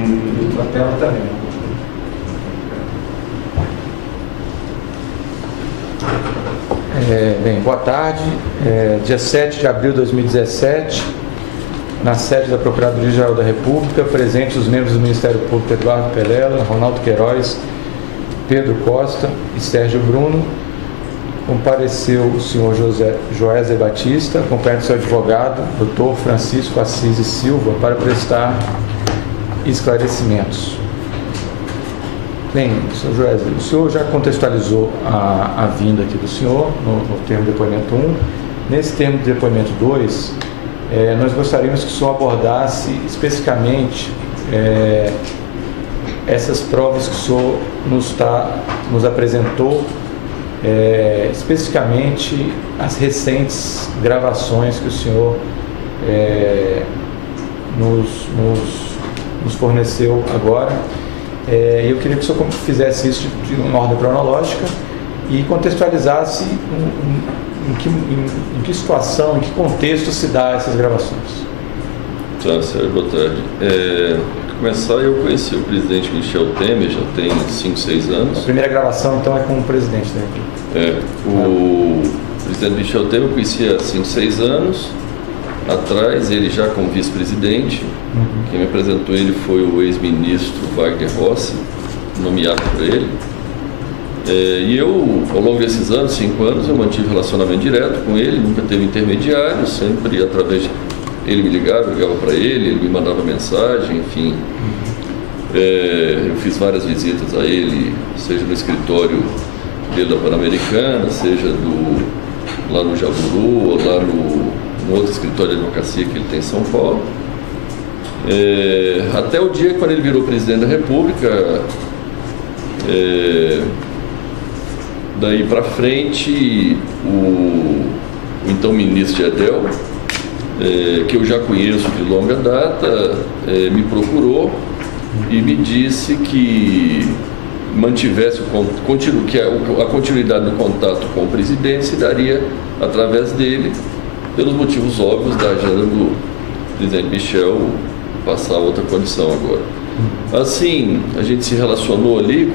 A tela também. Bem, boa tarde. Dia 7 de abril de 2017, na sede da Procuradoria-Geral da República, presentes os membros do Ministério Público Eduardo Pelela, Ronaldo Queiroz, Pedro Costa e Sérgio Bruno. Compareceu o senhor Joézer Batista, acompanhado do seu advogado, Dr. Francisco Assis e Silva, para prestar esclarecimentos. Bem, senhor Joézer, o senhor já contextualizou a vinda aqui do senhor no termo de depoimento 1. Nesse termo de depoimento 2, nós gostaríamos que o senhor abordasse especificamente essas provas que o senhor nos apresentou, especificamente as recentes gravações que o senhor nos forneceu agora. Eu queria que o senhor fizesse isso de uma ordem cronológica e contextualizasse em que situação, em que contexto se dá essas gravações. Tá, Sérgio, boa tarde. Para começar, eu conheci o presidente Michel Temer, já tem 5, 6 anos. A primeira gravação, então, é com o presidente da República. O presidente Michel Temer eu conhecia há 5, 6 anos atrás, ele já como vice-presidente. Quem me apresentou ele foi o ex-ministro Wagner Rossi, nomeado por ele. E eu, ao longo desses anos, 5 anos, eu mantive relacionamento direto com ele, nunca teve intermediário, sempre através de... Ele me ligava, eu ligava para ele me mandava mensagem, enfim. Eu fiz várias visitas a ele, seja no escritório dele da Pan-Americana, seja lá no Jaburu, ou lá no outro escritório de advocacia que ele tem em São Paulo. Até o dia quando ele virou presidente da República, daí para frente, o então ministro Gedel, que eu já conheço de longa data, me procurou e me disse que mantivesse a continuidade do contato com o presidente se daria através dele, pelos motivos óbvios da agenda do presidente Michel passar a outra condição agora. Assim, a gente se relacionou ali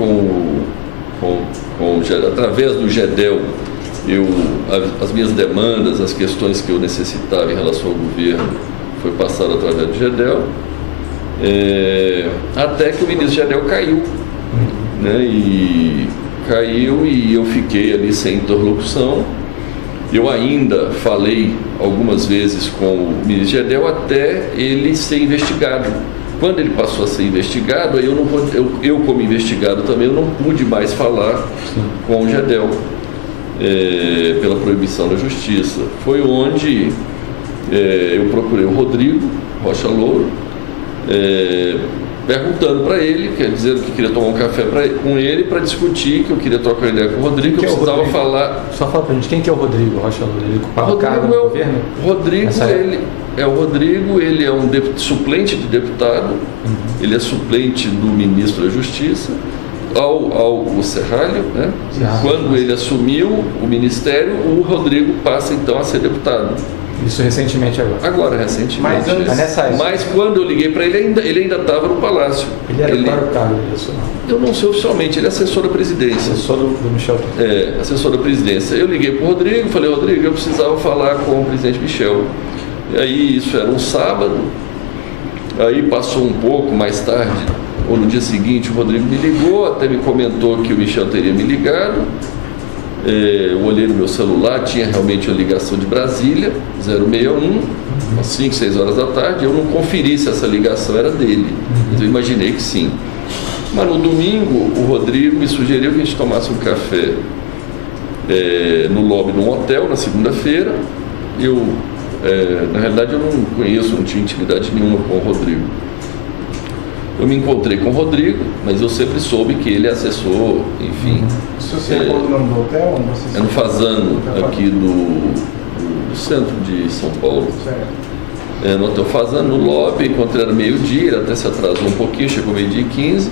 através do Gedel, as minhas demandas, as questões que eu necessitava em relação ao governo, foi passado através do Gedel, até que o ministro Gedel caiu, né? E caiu e eu fiquei ali sem interlocução. Eu ainda falei algumas vezes com o ministro Gedel até ele ser investigado. Quando ele passou a ser investigado, aí eu como investigado também, eu não pude mais falar com o Gedel, pela proibição da justiça. Foi onde eu procurei o Rodrigo Rocha Louro, perguntando para ele, quer dizer, que queria tomar um café com ele para discutir, que eu queria trocar ideia com o Rodrigo, que eu precisava falar... Só fala para a gente, quem que é o Rodrigo Rocha Louro? Ele ocupava o cargo no governo? Rodrigo, ele é um suplente de deputado, ele é suplente do ministro da Justiça, ao Serralho, né? Quando ele assumiu o ministério, o Rodrigo passa então a ser deputado. Isso recentemente agora? Agora, recentemente. Mas quando eu liguei para ele ainda estava no Palácio. Ele era para o cargo disso? Eu não sei oficialmente, ele é assessor da presidência. Assessor do Michel. Assessor da presidência. Eu liguei para o Rodrigo, falei, Rodrigo, eu precisava falar com o presidente Michel. E aí, isso era um sábado, aí passou um pouco mais tarde, ou no dia seguinte, o Rodrigo me ligou, até me comentou que o Michel teria me ligado. Eu olhei no meu celular, tinha realmente uma ligação de Brasília, 061, às 5, 6 horas da tarde. Eu não conferi se essa ligação era dele, mas eu imaginei que sim. Mas no domingo, o Rodrigo me sugeriu que a gente tomasse um café no lobby de um hotel, na segunda-feira. Na realidade, eu não conheço, não tinha intimidade nenhuma com o Rodrigo. Eu me encontrei com o Rodrigo, mas eu sempre soube que ele é assessor, enfim. Se você lembrou do nome do hotel? É no Fazano, aqui do centro de São Paulo. No hotel Fazano, no lobby, encontrei era meio-dia, ele até se atrasou um pouquinho, chegou meio-dia e 15.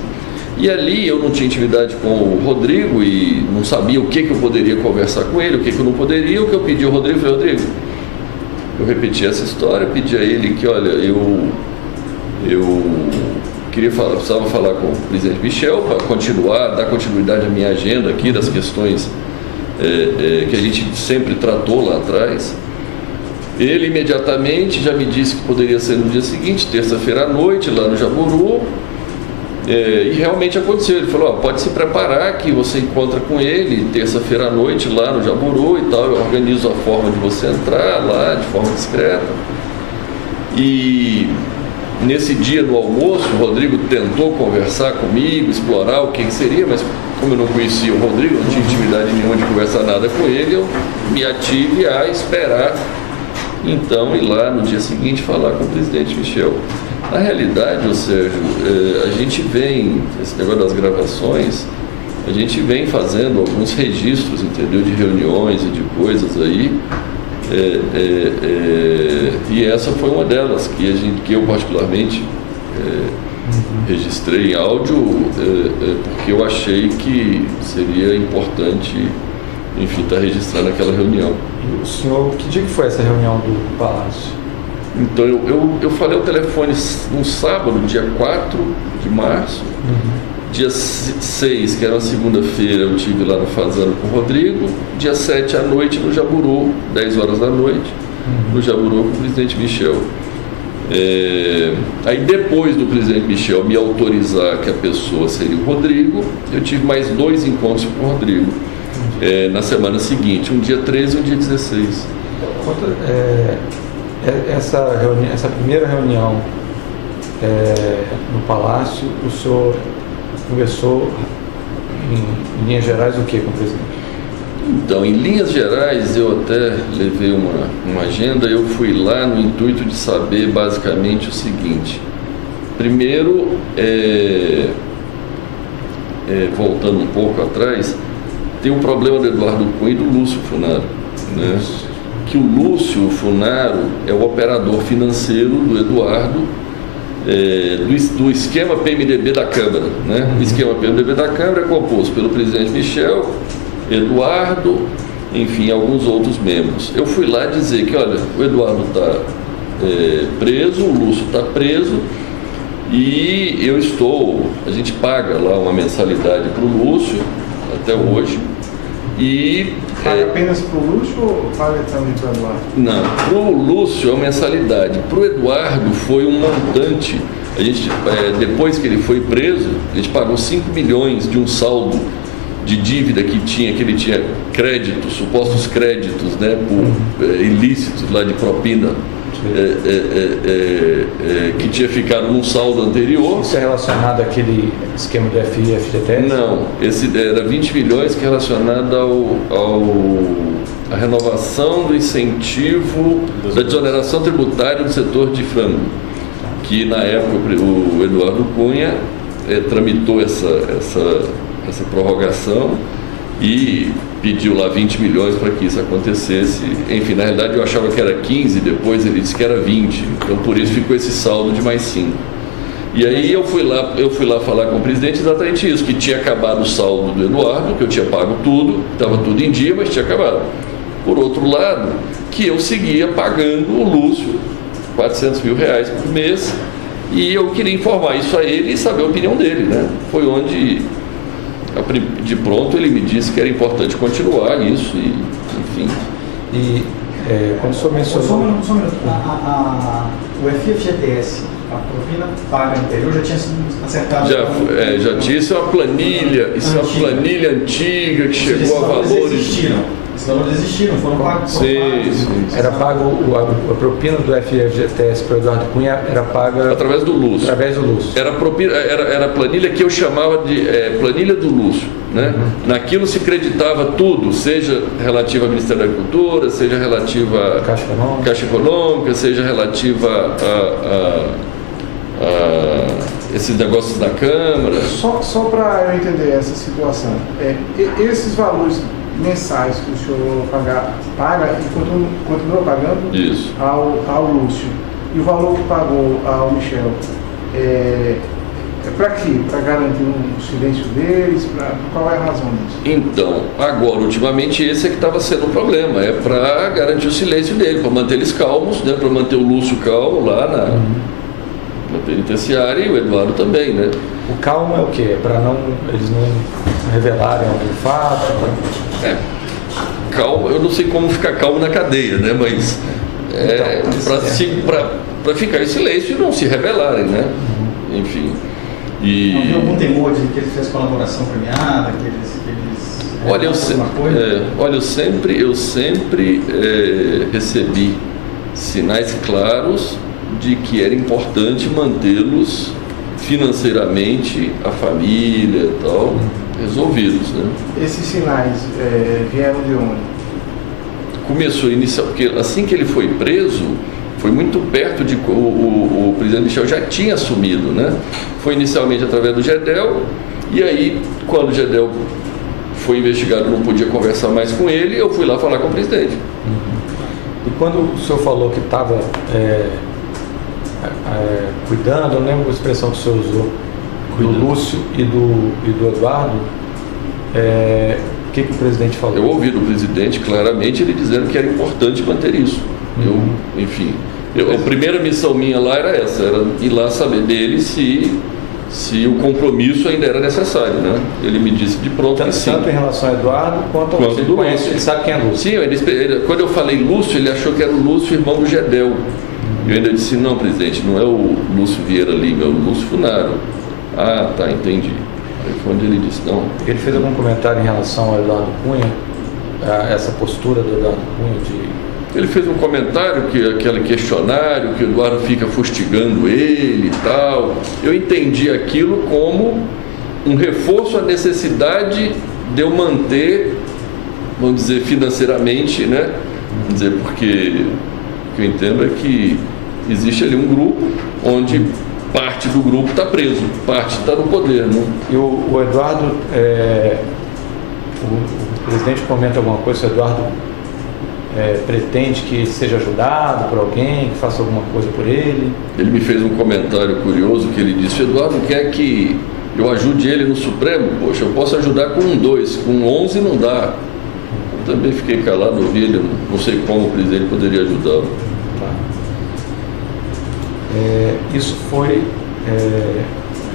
E ali eu não tinha intimidade com o Rodrigo e não sabia o que eu poderia conversar com ele, o que eu não poderia. O que eu pedi ao Rodrigo, falei, Rodrigo, eu repeti essa história, pedi a ele que, olha, eu precisava falar com o presidente Michel para dar continuidade à minha agenda aqui das questões que a gente sempre tratou lá atrás. Ele imediatamente já me disse que poderia ser no dia seguinte, terça-feira à noite, lá no Jaburu, e realmente aconteceu. Ele falou, pode se preparar que você encontra com ele terça-feira à noite lá no Jaburu e tal, eu organizo a forma de você entrar lá de forma discreta. E nesse dia no almoço, o Rodrigo tentou conversar comigo, explorar o que seria, mas como eu não conhecia o Rodrigo, não tinha intimidade nenhuma de conversar nada com ele, eu me ative a esperar, então, ir lá no dia seguinte falar com o presidente Michel. Na realidade, Sérgio, a gente vem, esse negócio das gravações, a gente vem fazendo alguns registros, entendeu, de reuniões e de coisas aí, e essa foi uma delas que eu particularmente registrei em áudio, porque eu achei que seria importante, enfim, estar registrando aquela reunião. E o senhor, que dia que foi essa reunião do Palácio? Então eu falei ao telefone no sábado, dia 4 de março. Dia 6, que era uma segunda-feira, eu estive lá no Fazano com o Rodrigo. Dia 7 à noite no Jaburu, 10 horas da noite, no Jaburu com o presidente Michel. Aí depois do presidente Michel me autorizar que a pessoa seria o Rodrigo, eu tive mais 2 encontros com o Rodrigo na semana seguinte, um dia 13 e um dia 16. Essa primeira reunião no Palácio, o senhor conversou em linhas gerais o que com o presidente? Então, em linhas gerais, eu até levei uma agenda. Eu fui lá no intuito de saber basicamente o seguinte. Primeiro, voltando um pouco atrás, tem um problema do Eduardo Cunha e do Lúcio Funaro, né? Que o Lúcio Funaro é o operador financeiro do Eduardo, do esquema PMDB da Câmara, né? O esquema PMDB da Câmara é composto pelo presidente Michel, Eduardo, enfim, alguns outros membros. Eu fui lá dizer que, olha, o Eduardo está preso, o Lúcio está preso, e a gente paga lá uma mensalidade para o Lúcio, até hoje, e... Paga apenas para o Lúcio ou paga também para o Eduardo? Não, para o Lúcio é uma mensalidade, para o Eduardo foi um montante. A gente, depois que ele foi preso, a gente pagou 5 milhões de um saldo de dívida que ele tinha créditos, supostos créditos, né, por ilícitos lá de propina, que tinha ficado num saldo anterior. Isso é relacionado àquele esquema do FGTS? Não, esse era 20 milhões que é relacionado à renovação do incentivo da desoneração tributária do setor de frango, que na época o Eduardo Cunha tramitou essa prorrogação e pediu lá 20 milhões para que isso acontecesse. Enfim, na realidade eu achava que era 15, depois ele disse que era 20, então por isso ficou esse saldo de mais 5. E aí eu fui lá falar com o presidente exatamente isso, que tinha acabado o saldo do Eduardo, que eu tinha pago tudo, estava tudo em dia, mas tinha acabado. Por outro lado, que eu seguia pagando o Lúcio R$400 mil por mês, e eu queria informar isso a ele e saber a opinião dele, né? Foi onde, de pronto, ele me disse que era importante continuar isso, e, enfim. E quando o senhor mencionou... Só um minuto. O FGTS, a propina paga anterior, já tinha sido acertado? Já tinha, isso é uma planilha, é uma planilha antiga que chegou a valores... Esses valores existiram, foram pagos. Sim. Era pago a propina do FGTS para o Eduardo Cunha, era paga através do Lúcio. Era a planilha que eu chamava de planilha do Lúcio, né? Naquilo se creditava tudo, seja relativa ao Ministério da Agricultura, seja relativa à Caixa Econômica, seja relativa a esses negócios da Câmara. Só para eu entender essa situação, esses valores mensais que o senhor paga e continua pagando isso ao Lúcio, e o valor que pagou ao Michel é para quê? Para garantir um silêncio deles? Qual é a razão disso? Então, agora, ultimamente, esse é que estava sendo o problema, é para garantir o silêncio dele, para manter eles calmos, né? Para manter o Lúcio calmo lá na penitenciária, e o Eduardo também, né? O calmo é o quê? Para eles não revelarem algum fato? Calmo, eu não sei como ficar calmo na cadeia, né? Mas para ficar em silêncio e não se revelarem, né? Enfim. Não havia algum temor de que eles fizessem colaboração premiada, que eles Olha, eu sempre recebi sinais claros de que era importante mantê-los financeiramente, a família e tal, resolvidos, né? Esses sinais vieram de onde? Começou inicial, porque assim que ele foi preso, foi muito perto de... O presidente Michel já tinha assumido, né? Foi inicialmente através do Gedel, e aí, quando o Gedel foi investigado, não podia conversar mais com ele, eu fui lá falar com o presidente. E quando o senhor falou que estava cuidando, eu não lembro a expressão que o senhor usou, do Lúcio e do Eduardo, o que o presidente falou? Eu ouvi do presidente claramente ele dizendo que era importante manter isso. A primeira missão minha lá era essa, era ir lá saber dele se o compromisso ainda era necessário, né? Ele me disse de pronto que sim. Tanto em relação a Eduardo quanto ao Lúcio. Ele sabe quem é Lúcio. Sim, quando eu falei Lúcio, ele achou que era o Lúcio, irmão do Gedel. Eu ainda disse, não, presidente, não é o Lúcio Vieira Lima, é o Lúcio Funaro. Ah, tá, entendi. Aí foi onde ele disse, não. Ele fez algum comentário em relação ao Eduardo Cunha, a essa postura do Eduardo Cunha de... Ele fez um comentário, aquele questionário, que o Eduardo fica fustigando ele e tal. Eu entendi aquilo como um reforço à necessidade de eu manter, vamos dizer, financeiramente, né? Vamos dizer, porque o que eu entendo é que existe ali um grupo onde parte do grupo está preso, parte está no poder, né? E o Eduardo, o presidente comenta alguma coisa, se o Eduardo pretende que seja ajudado por alguém, que faça alguma coisa por ele? Ele me fez um comentário curioso que ele disse, Eduardo quer que eu ajude ele no Supremo? Poxa, eu posso ajudar com 2, com 11 não dá. Eu também fiquei calado, ouvi ele, não sei como o presidente poderia ajudá-lo. Tá. Isso foi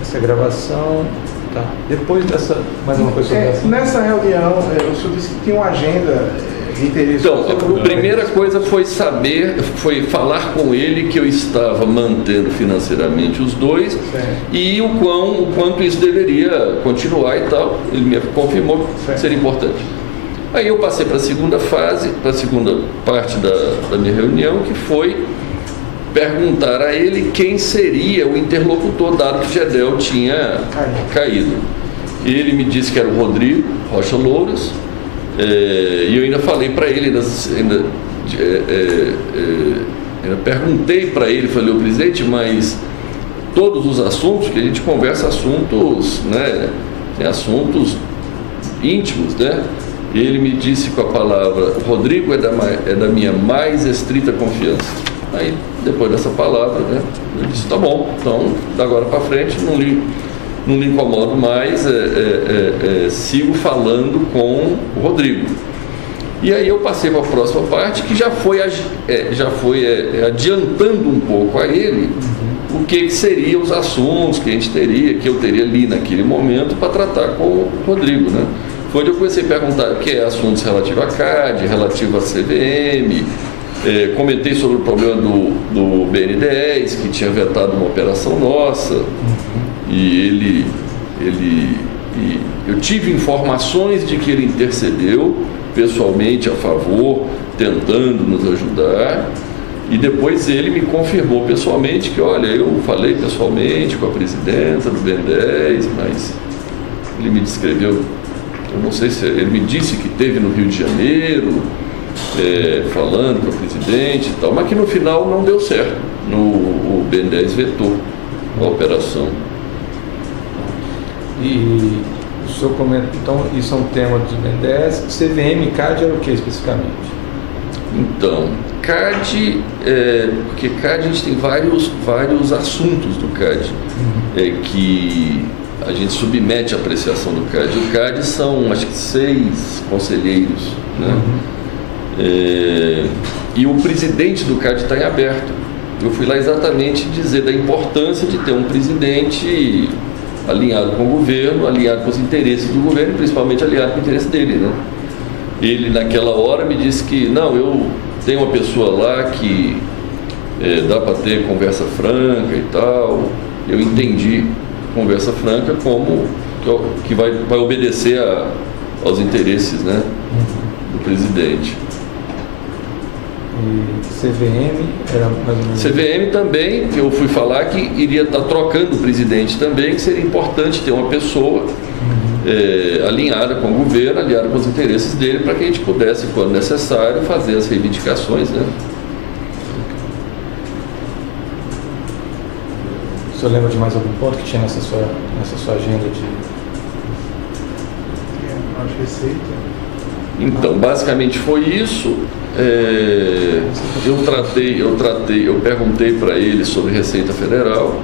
essa gravação. Tá. Depois dessa, mais uma coisa sobre essa. Nessa reunião, o senhor disse que tinha uma agenda de interesse. Então, a primeira coisa foi falar com ele que eu estava mantendo financeiramente os dois, e o quanto isso deveria continuar e tal. Ele me confirmou que seria importante. Aí eu passei para a segunda fase, para a segunda parte da minha reunião, que foi perguntar a ele quem seria o interlocutor, dado que o Gedel tinha caído. Ele me disse que era o Rodrigo Rocha Louros, e eu ainda falei para ele, ainda perguntei para ele, falei, presidente, mas todos os assuntos, que a gente conversa assuntos, né, tem assuntos íntimos, né? E ele me disse com a palavra, o Rodrigo é da minha mais estrita confiança. Aí, depois dessa palavra, né, eu disse, tá bom, então, da agora para frente, não lhe incomodo mais, sigo falando com o Rodrigo. E aí eu passei para a próxima parte, que já foi adiantando um pouco a ele o que seriam os assuntos que eu teria ali naquele momento para tratar com o Rodrigo, né? Foi onde eu comecei a perguntar que assuntos relativos à CAD, relativos à CVM, comentei sobre o problema do BN10, que tinha vetado uma operação nossa, e eu tive informações de que ele intercedeu pessoalmente a favor, tentando nos ajudar, e depois ele me confirmou pessoalmente que, olha, eu falei pessoalmente com a presidenta do BN10, mas ele me descreveu, eu não sei se ele me disse que esteve no Rio de Janeiro, falando com o presidente e tal, mas que no final não deu certo. O BN10 vetou a operação. E o senhor comenta, então, isso é um tema do BN10. CVM e CAD era o que especificamente? Então, CAD, porque CAD a gente tem vários assuntos do CAD, que a gente submete à apreciação do CAD. O CAD são, acho que 6 conselheiros, né? E o presidente do CAD está em aberto. eu fui lá exatamente dizer da importância de ter um presidente alinhado com o governo, alinhado com os interesses do governo, principalmente alinhado com o interesse dele, né? Ele, naquela hora, me disse que, não, eu tenho uma pessoa lá que dá para ter conversa franca e tal. Eu entendi conversa franca como que vai obedecer aos interesses, né, do presidente. E CVM era mais ou menos... CVM também, eu fui falar que iria estar trocando o presidente também, que seria importante ter uma pessoa alinhada com o governo, alinhada com os interesses dele, para que a gente pudesse, quando necessário, fazer as reivindicações, né? O senhor lembra de mais algum ponto que tinha nessa sua agenda de... Mais receita. Então, basicamente foi isso. Eu perguntei para ele sobre Receita Federal.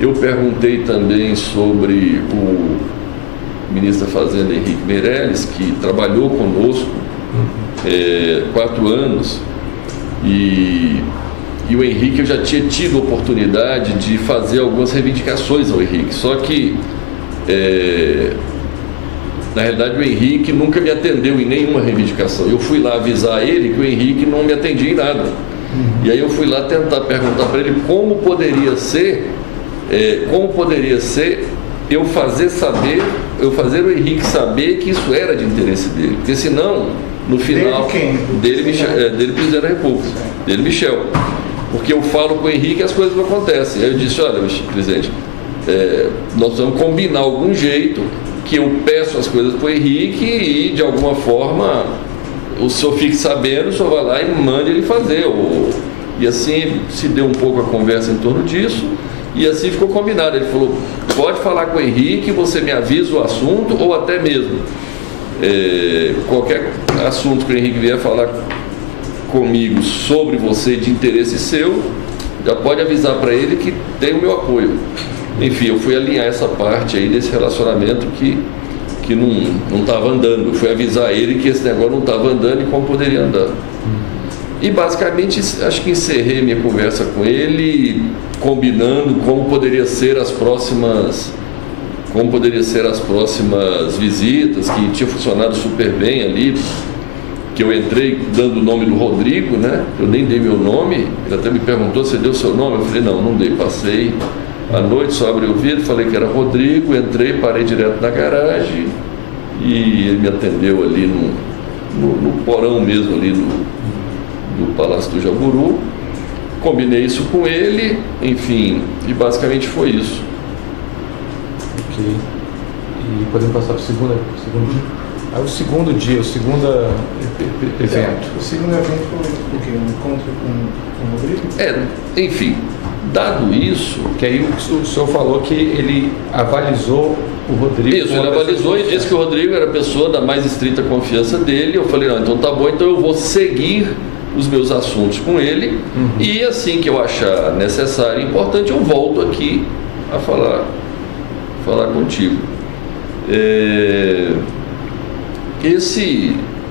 Eu perguntei também sobre o ministro da Fazenda, Henrique Meirelles, que trabalhou conosco 4 anos, e o Henrique, eu já tinha tido a oportunidade de fazer algumas reivindicações ao Henrique, só que na realidade o Henrique nunca me atendeu em nenhuma reivindicação. Eu fui lá avisar ele que o Henrique não me atendia em nada. E aí eu fui lá tentar perguntar para ele como poderia ser eu fazer o Henrique saber que isso era de interesse dele, porque senão, no final, dele, presidente da República, dele, Michel, porque eu falo com o Henrique e as coisas não acontecem. Aí eu disse, olha, presidente, nós vamos combinar algum jeito que eu peço as coisas para o Henrique e, de alguma forma, o senhor fique sabendo, o senhor vai lá e mande ele fazer. E assim se deu um pouco a conversa em torno disso, e assim ficou combinado. Ele falou, pode falar com o Henrique, você me avisa o assunto, ou até mesmo qualquer assunto que o Henrique vier falar comigo sobre você de interesse seu, já pode avisar para ele que tem o meu apoio. Enfim, eu fui alinhar essa parte aí desse relacionamento que não estava andando. Eu fui avisar ele que esse negócio não estava andando e como poderia andar. E basicamente acho que encerrei minha conversa com ele, combinando como poderia ser as próximas visitas, que tinha funcionado super bem ali, que eu entrei dando o nome do Rodrigo, né? Eu nem dei meu nome, ele até me perguntou, você deu seu nome? Eu falei, não dei, passei à noite, só abri o vidro, falei que era Rodrigo, entrei, parei direto na garagem e ele me atendeu ali no porão mesmo ali do Palácio do Jaburu. Combinei isso com ele, enfim, e basicamente foi isso. Ok. E podemos passar para o segundo dia? O segundo evento. O segundo evento foi o quê? Um encontro com o Rodrigo? Enfim, dado isso... Que aí o senhor falou que ele avalizou o Rodrigo... Isso, ele avalizou e disse que o Rodrigo era a pessoa da mais estrita confiança dele. Eu falei, não, então tá bom, então eu vou seguir os meus assuntos com ele, e assim que eu achar necessário e importante, eu volto aqui a falar contigo.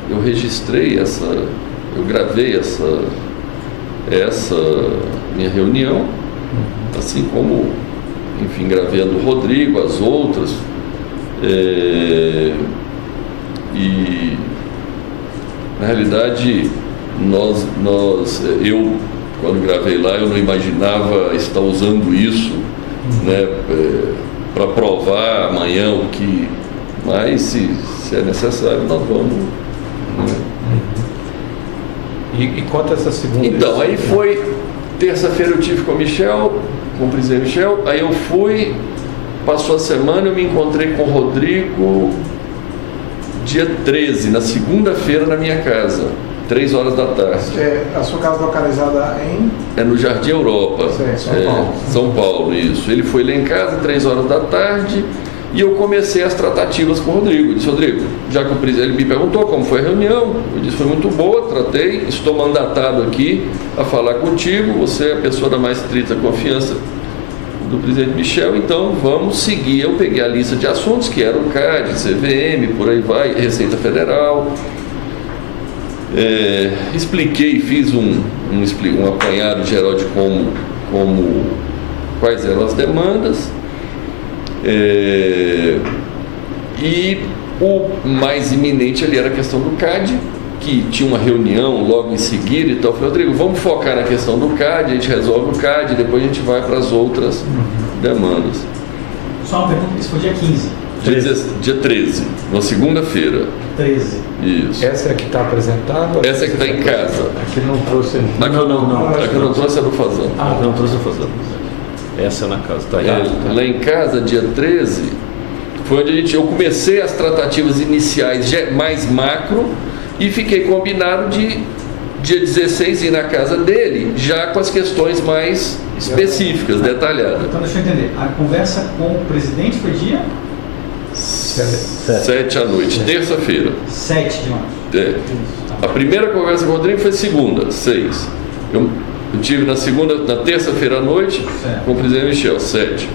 Eu registrei eu gravei essa minha reunião, assim como, enfim, gravei a do Rodrigo, as outras, e na realidade eu quando gravei lá, eu não imaginava estar usando isso, né, para provar amanhã o que, mas se é necessário, nós vamos, né? E quanto a essa segunda? Então, aí foi terça-feira, eu tive com o presidente Michel, aí eu fui, passou a semana, eu me encontrei com o Rodrigo dia 13, na segunda-feira, na minha casa, 3 horas da tarde. A sua casa localizada em? É no Jardim Europa. São Paulo. São Paulo, isso. Ele foi lá em casa, 3 horas da tarde, e eu comecei as tratativas com o Rodrigo. Eu disse, Rodrigo, já que o presidente me perguntou como foi a reunião, eu disse, foi muito boa, tratei, estou mandatado aqui a falar contigo, você é a pessoa da mais estrita confiança do presidente Michel, então vamos seguir. Eu peguei a lista de assuntos, que era o CAD, CVM, por aí vai, Receita Federal. Expliquei, fiz um apanhado geral de quais eram as demandas, e o mais iminente ali era a questão do CAD, que tinha uma reunião logo em seguida e tal. Eu falei, Rodrigo, vamos focar na questão do CAD, a gente resolve o CAD e depois a gente vai para as outras demandas. Só uma pergunta, isso foi dia 15? Dia 13, uma segunda-feira. 13. Isso. Essa é a que está apresentada? Essa é que está em casa. Aqui não trouxe. Aqui não trouxe a do Fazão. Não trouxe a Fazão. Essa é na casa, tá? Lá em casa, dia 13, foi onde eu comecei as tratativas iniciais mais macro e fiquei combinado de dia 16 ir na casa dele, já com as questões mais específicas, detalhadas. Então deixa eu entender, a conversa com o presidente foi dia? 7 à noite, terça-feira. 7 de março. A primeira conversa com o Rodrigo foi segunda, 6. Eu tive na terça-feira à noite, com o presidente Michel, 7.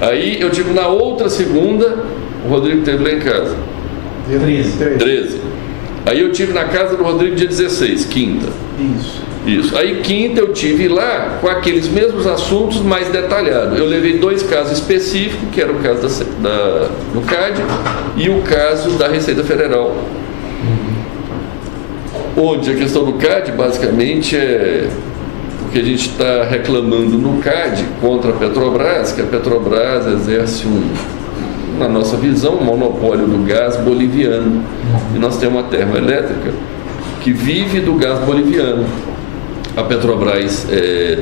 Aí eu tive na outra segunda, o Rodrigo esteve lá em casa. Dia 13. Aí eu tive na casa do Rodrigo dia 16, quinta. Isso. Aí quinta eu tive lá com aqueles mesmos assuntos mais detalhados. Eu levei 2 casos específicos, que era o caso do CAD e o caso da Receita Federal. Onde a questão do CAD basicamente é porque a gente está reclamando no CAD contra a Petrobras, que a Petrobras exerce na nossa visão, um monopólio do gás boliviano. E nós temos uma termoelétrica que vive do gás boliviano. A Petrobras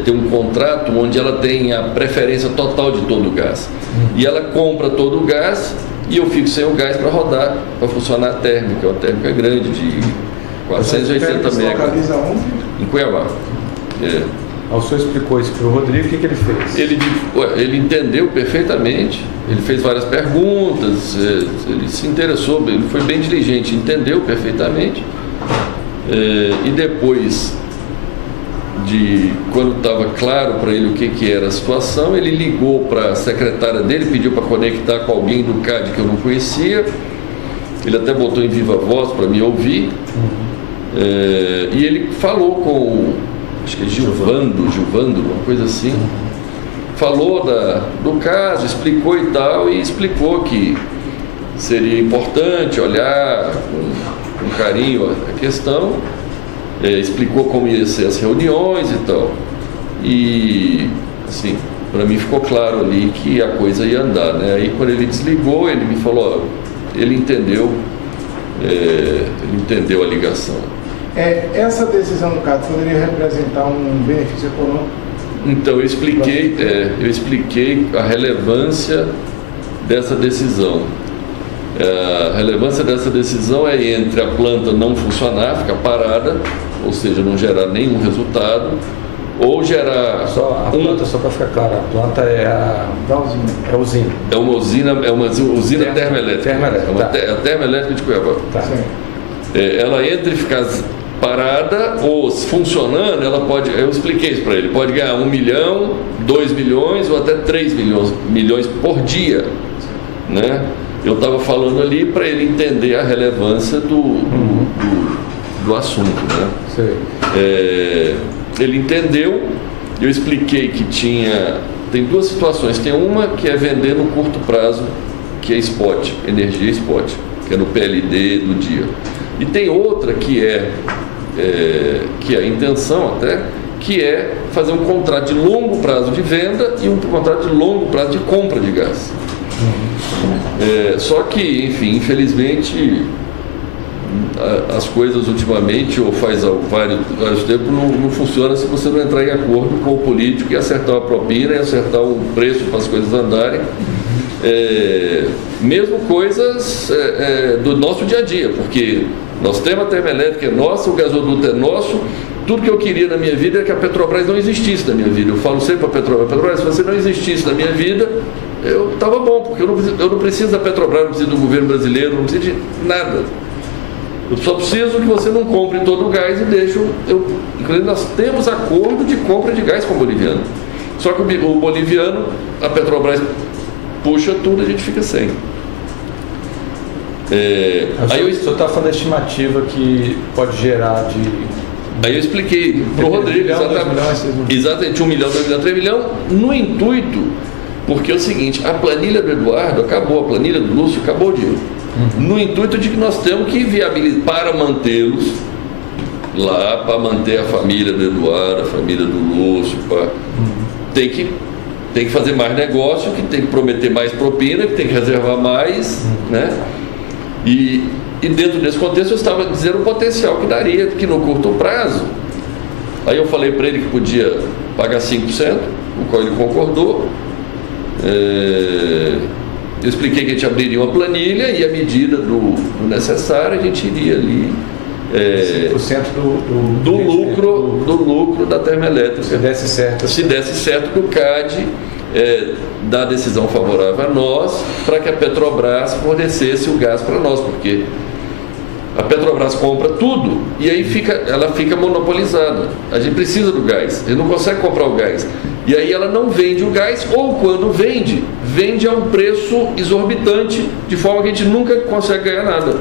tem um contrato onde ela tem a preferência total de todo o gás. E ela compra todo o gás e eu fico sem o gás para rodar, para funcionar a térmica. Uma térmica grande de 480 megas. Localiza onde? Em Cuiabá. O senhor explicou isso para o Rodrigo, o que ele fez? Ele entendeu perfeitamente, ele fez várias perguntas, ele se interessou, ele foi bem diligente, entendeu perfeitamente. E depois quando estava claro para ele o que era a situação, ele ligou para a secretária dele, pediu para conectar com alguém do CAD que eu não conhecia. Ele até botou em viva voz para me ouvir. E ele falou com, acho que é Gilvando, uma coisa assim. Falou do caso, explicou e tal, e explicou que seria importante olhar com carinho a questão. Explicou como ia ser as reuniões e tal. E, assim, para mim ficou claro ali que a coisa ia andar, né? Aí quando ele desligou, ele me falou, ele entendeu a ligação. Essa decisão do CAD poderia representar um benefício econômico? Então, eu expliquei a relevância dessa decisão. A relevância dessa decisão é entre a planta não funcionar, ficar parada, ou seja, não gerar nenhum resultado, ou gerar... Planta, só para ficar claro, a planta é a usina. É uma usina termoelétrica. A termoelétrica de Cuiabá. Tá. Ela entre ficar parada ou funcionando, ela pode, eu expliquei isso para ele, pode ganhar 1 milhão, 2 milhões ou até 3 milhões por dia, né? Eu estava falando ali para ele entender a relevância do assunto, né? Ele entendeu. Eu expliquei que tem 2 situações. Tem uma que é vender no curto prazo, que é spot, energia spot, que é no PLD do dia. E tem outra que é a intenção até, que é fazer um contrato de longo prazo de venda e um contrato de longo prazo de compra de gás. Só que, enfim, infelizmente, as coisas ultimamente, ou faz vários tempos, não funciona se você não entrar em acordo com o político e acertar uma propina e acertar um preço para as coisas andarem. Mesmo coisas do nosso dia a dia, porque nós temos a termoelétrica, é nossa, o gasoduto é nosso. Tudo que eu queria na minha vida é que a Petrobras não existisse na minha vida. Eu falo sempre para a Petrobras, se você não existisse na minha vida, eu estava bom, porque eu não preciso da Petrobras, não preciso do governo brasileiro, não preciso de nada. Eu só preciso que você não compre todo o gás e deixe inclusive nós temos acordo de compra de gás com o boliviano. Só que o boliviano, a Petrobras puxa tudo, a gente fica sem. O senhor está falando da estimativa que pode gerar de... Aí eu expliquei para o Rodrigo exatamente 1 milhão, 2 milhões, 3 milhões, no intuito, porque é o seguinte, a planilha do Eduardo acabou, a planilha do Lúcio acabou de ir. No intuito de que nós temos que viabilizar para mantê-los lá, para manter a família do Eduardo, a família do Lúcio, tem que fazer mais negócio, que tem que prometer mais propina, que tem que reservar mais, né? E dentro desse contexto eu estava dizendo o potencial que daria, que no curto prazo, aí eu falei para ele que podia pagar 5%, o qual ele concordou. Eu expliquei que a gente abriria uma planilha e à medida do necessário a gente iria ali 5% do lucro da termoelétrica. Se desse certo do CAD dar a decisão favorável a nós, para que a Petrobras fornecesse o gás para nós, porque a Petrobras compra tudo e aí ela fica monopolizada. A gente precisa do gás, a gente não consegue comprar o gás. E aí ela não vende o gás, ou quando vende a um preço exorbitante, de forma que a gente nunca consegue ganhar nada.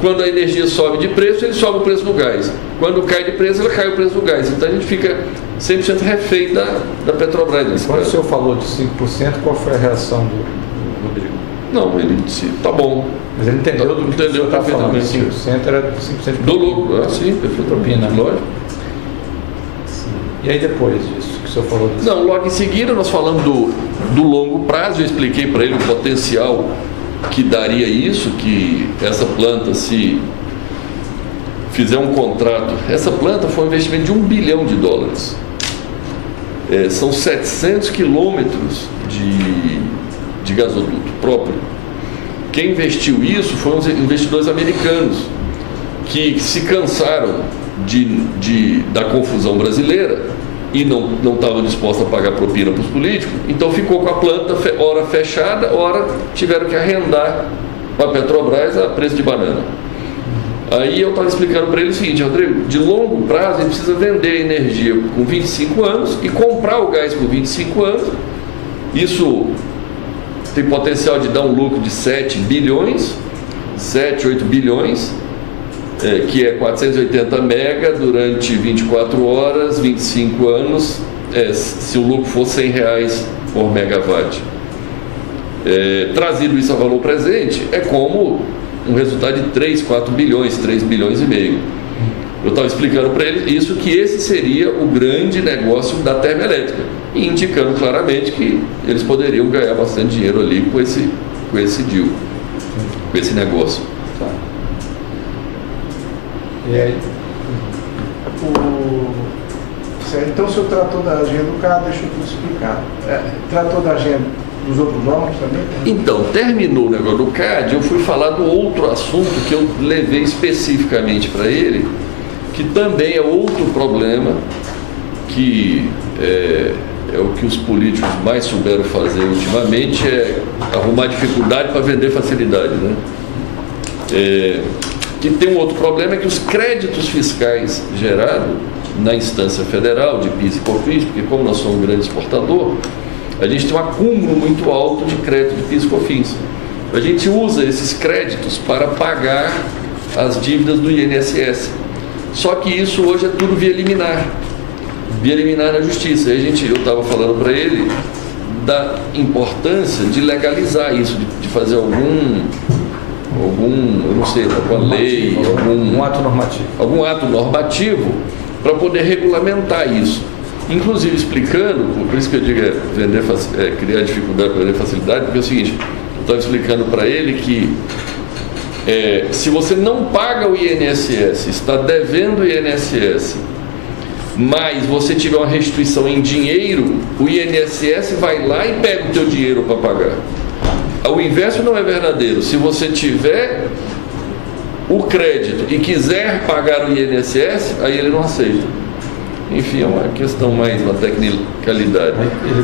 Quando a energia sobe de preço, ele sobe o preço do gás. Quando cai de preço, ele cai o preço do gás. Então a gente fica 100% refém da Petrobras. Quando o senhor falou de 5%, qual foi a reação do Rodrigo? Não, ele disse, tá bom. Mas ele entendeu do que o senhor está falando. 5% era 5% do lucro. Sim, perfeito. Propina. Lógico. E aí depois disso, que o senhor falou disso? Não, logo em seguida nós falamos do longo prazo. Eu expliquei para ele o potencial que daria isso, que essa planta, se fizer um contrato, essa planta foi um investimento de $1 bilhão. São 700 quilômetros de gasoduto próprio. Quem investiu isso foram os investidores americanos, que se cansaram da confusão brasileira e não estavam dispostos a pagar propina para os políticos, então ficou com a planta hora fechada, hora tiveram que arrendar para a Petrobras a preço de banana. Aí eu estava explicando para ele o seguinte: Rodrigo, de longo prazo a gente precisa vender a energia com 25 anos e comprar o gás por 25 anos. Isso tem potencial de dar um lucro de 7 bilhões, 7, 8 bilhões, que é 480 mega durante 24 horas, 25 anos, se o lucro for R$100 por megawatt. Trazido isso a valor presente, é como um resultado de 3, 4 bilhões, 3 bilhões e meio. Eu estava explicando para ele isso, que esse seria o grande negócio da termoelétrica, e indicando claramente que eles poderiam ganhar bastante dinheiro ali com esse deal, com esse negócio. Tá. E aí? Então o senhor tratou da agenda do CAD, deixa eu explicar. Tratou da agenda dos outros órgãos também? Então, terminou o negócio do CAD, eu fui falar do outro assunto que eu levei especificamente para ele, que também é outro problema, que é o que os políticos mais souberam fazer ultimamente, é arrumar dificuldade para vender facilidade, né? Que tem um outro problema, é que os créditos fiscais gerados na instância federal de PIS e COFINS, porque como nós somos um grande exportador, a gente tem um acúmulo muito alto de crédito de PIS e COFINS. A gente usa esses créditos para pagar as dívidas do INSS. Só que isso hoje é tudo via liminar na justiça. Aí eu estava falando para ele da importância de legalizar isso, de fazer algum, eu não sei, alguma lei, algum ato normativo para poder regulamentar isso. Inclusive explicando, por isso que eu digo criar dificuldade para vender facilidade, porque é o seguinte, eu estava explicando para ele que se você não paga o INSS, está devendo o INSS, mas você tiver uma restituição em dinheiro, o INSS vai lá e pega o teu dinheiro para pagar. O inverso não é verdadeiro. Se você tiver o crédito e quiser pagar o INSS, aí ele não aceita. Enfim, é uma questão mais, uma tecnicalidade.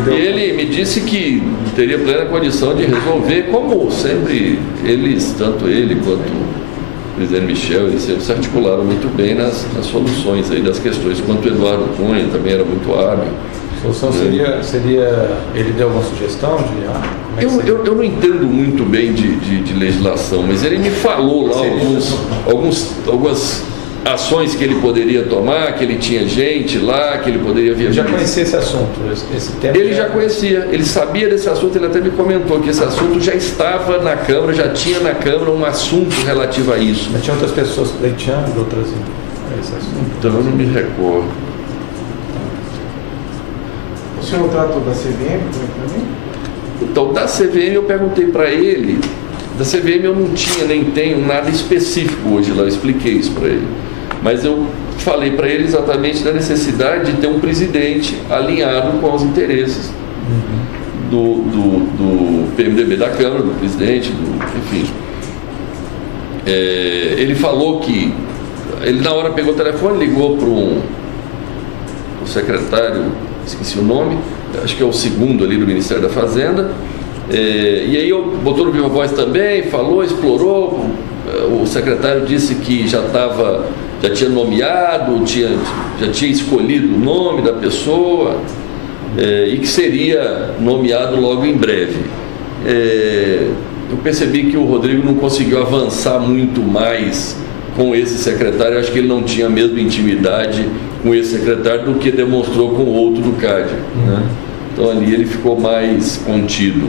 E ele me disse que teria plena condição de resolver, como sempre eles, tanto ele quanto o presidente Michel, eles sempre se articularam muito bem nas soluções aí das questões, quanto o Eduardo Cunha também era muito hábil. solução seria ele deu alguma sugestão de como é que seria? Eu não entendo muito bem de legislação, mas ele me falou lá algumas ações que ele poderia tomar, que ele tinha gente lá, que ele poderia viajar. Já conhecia esse assunto, esse tema? Ele já conhecia, ele sabia desse assunto, ele até me comentou que esse assunto já estava na Câmara, já tinha na Câmara um assunto relativo a isso. Mas tinha outras pessoas pleiteando, outras esse assunto? Então eu não me recordo. O senhor tratou da CVM também? Então, da CVM eu perguntei para ele, da CVM eu não tinha nem tenho nada específico hoje lá, eu expliquei isso para ele. Mas eu falei para ele exatamente da necessidade de ter um presidente alinhado com os interesses do PMDB da Câmara, do presidente, enfim. Ele falou que, ele na hora pegou o telefone, ligou para o secretário, esqueci o nome, acho que é o segundo ali do Ministério da Fazenda, e aí botou no Viva Voz também, falou, explorou, o secretário disse que já tinha nomeado, já tinha escolhido o nome da pessoa e que seria nomeado logo em breve. Eu percebi que o Rodrigo não conseguiu avançar muito mais com esse secretário, acho que ele não tinha a mesma intimidade com esse secretário do que demonstrou com o outro do CAD, né? Então ali ele ficou mais contido.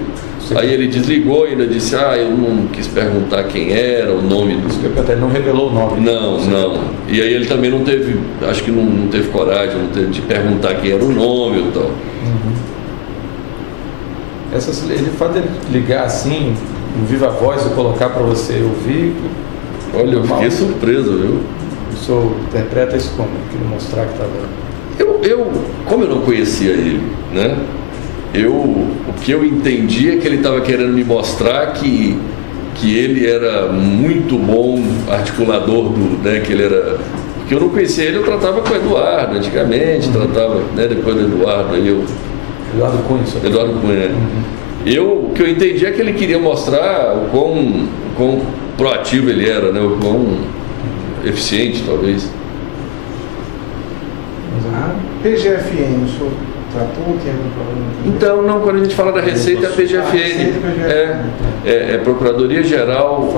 Aí ele desligou e ainda disse, eu não quis perguntar quem era, o nome do... Ele não revelou o nome. Não. E aí ele também não teve, acho que não teve coragem, de perguntar quem era o nome e tal. Ele faz ele ligar assim, no Viva Voz, e colocar para você ouvir... Olha, eu fiquei surpreso, viu? O senhor interpreta isso como? Queria mostrar que estava... Como eu não conhecia ele, né? O que eu entendi é que ele estava querendo me mostrar que ele era muito bom articulador que ele era... Porque eu não conhecia ele, eu tratava com o Eduardo antigamente, tratava, né, depois do Eduardo, Eduardo Cunha. Eduardo Cunha. O que eu entendi é que ele queria mostrar o quão proativo ele era, né? O quão eficiente, talvez. A PGFN, o senhor tratou? Tem algum problema? Então, não, quando a gente fala da Receita, é a PGFN. É Procuradoria Geral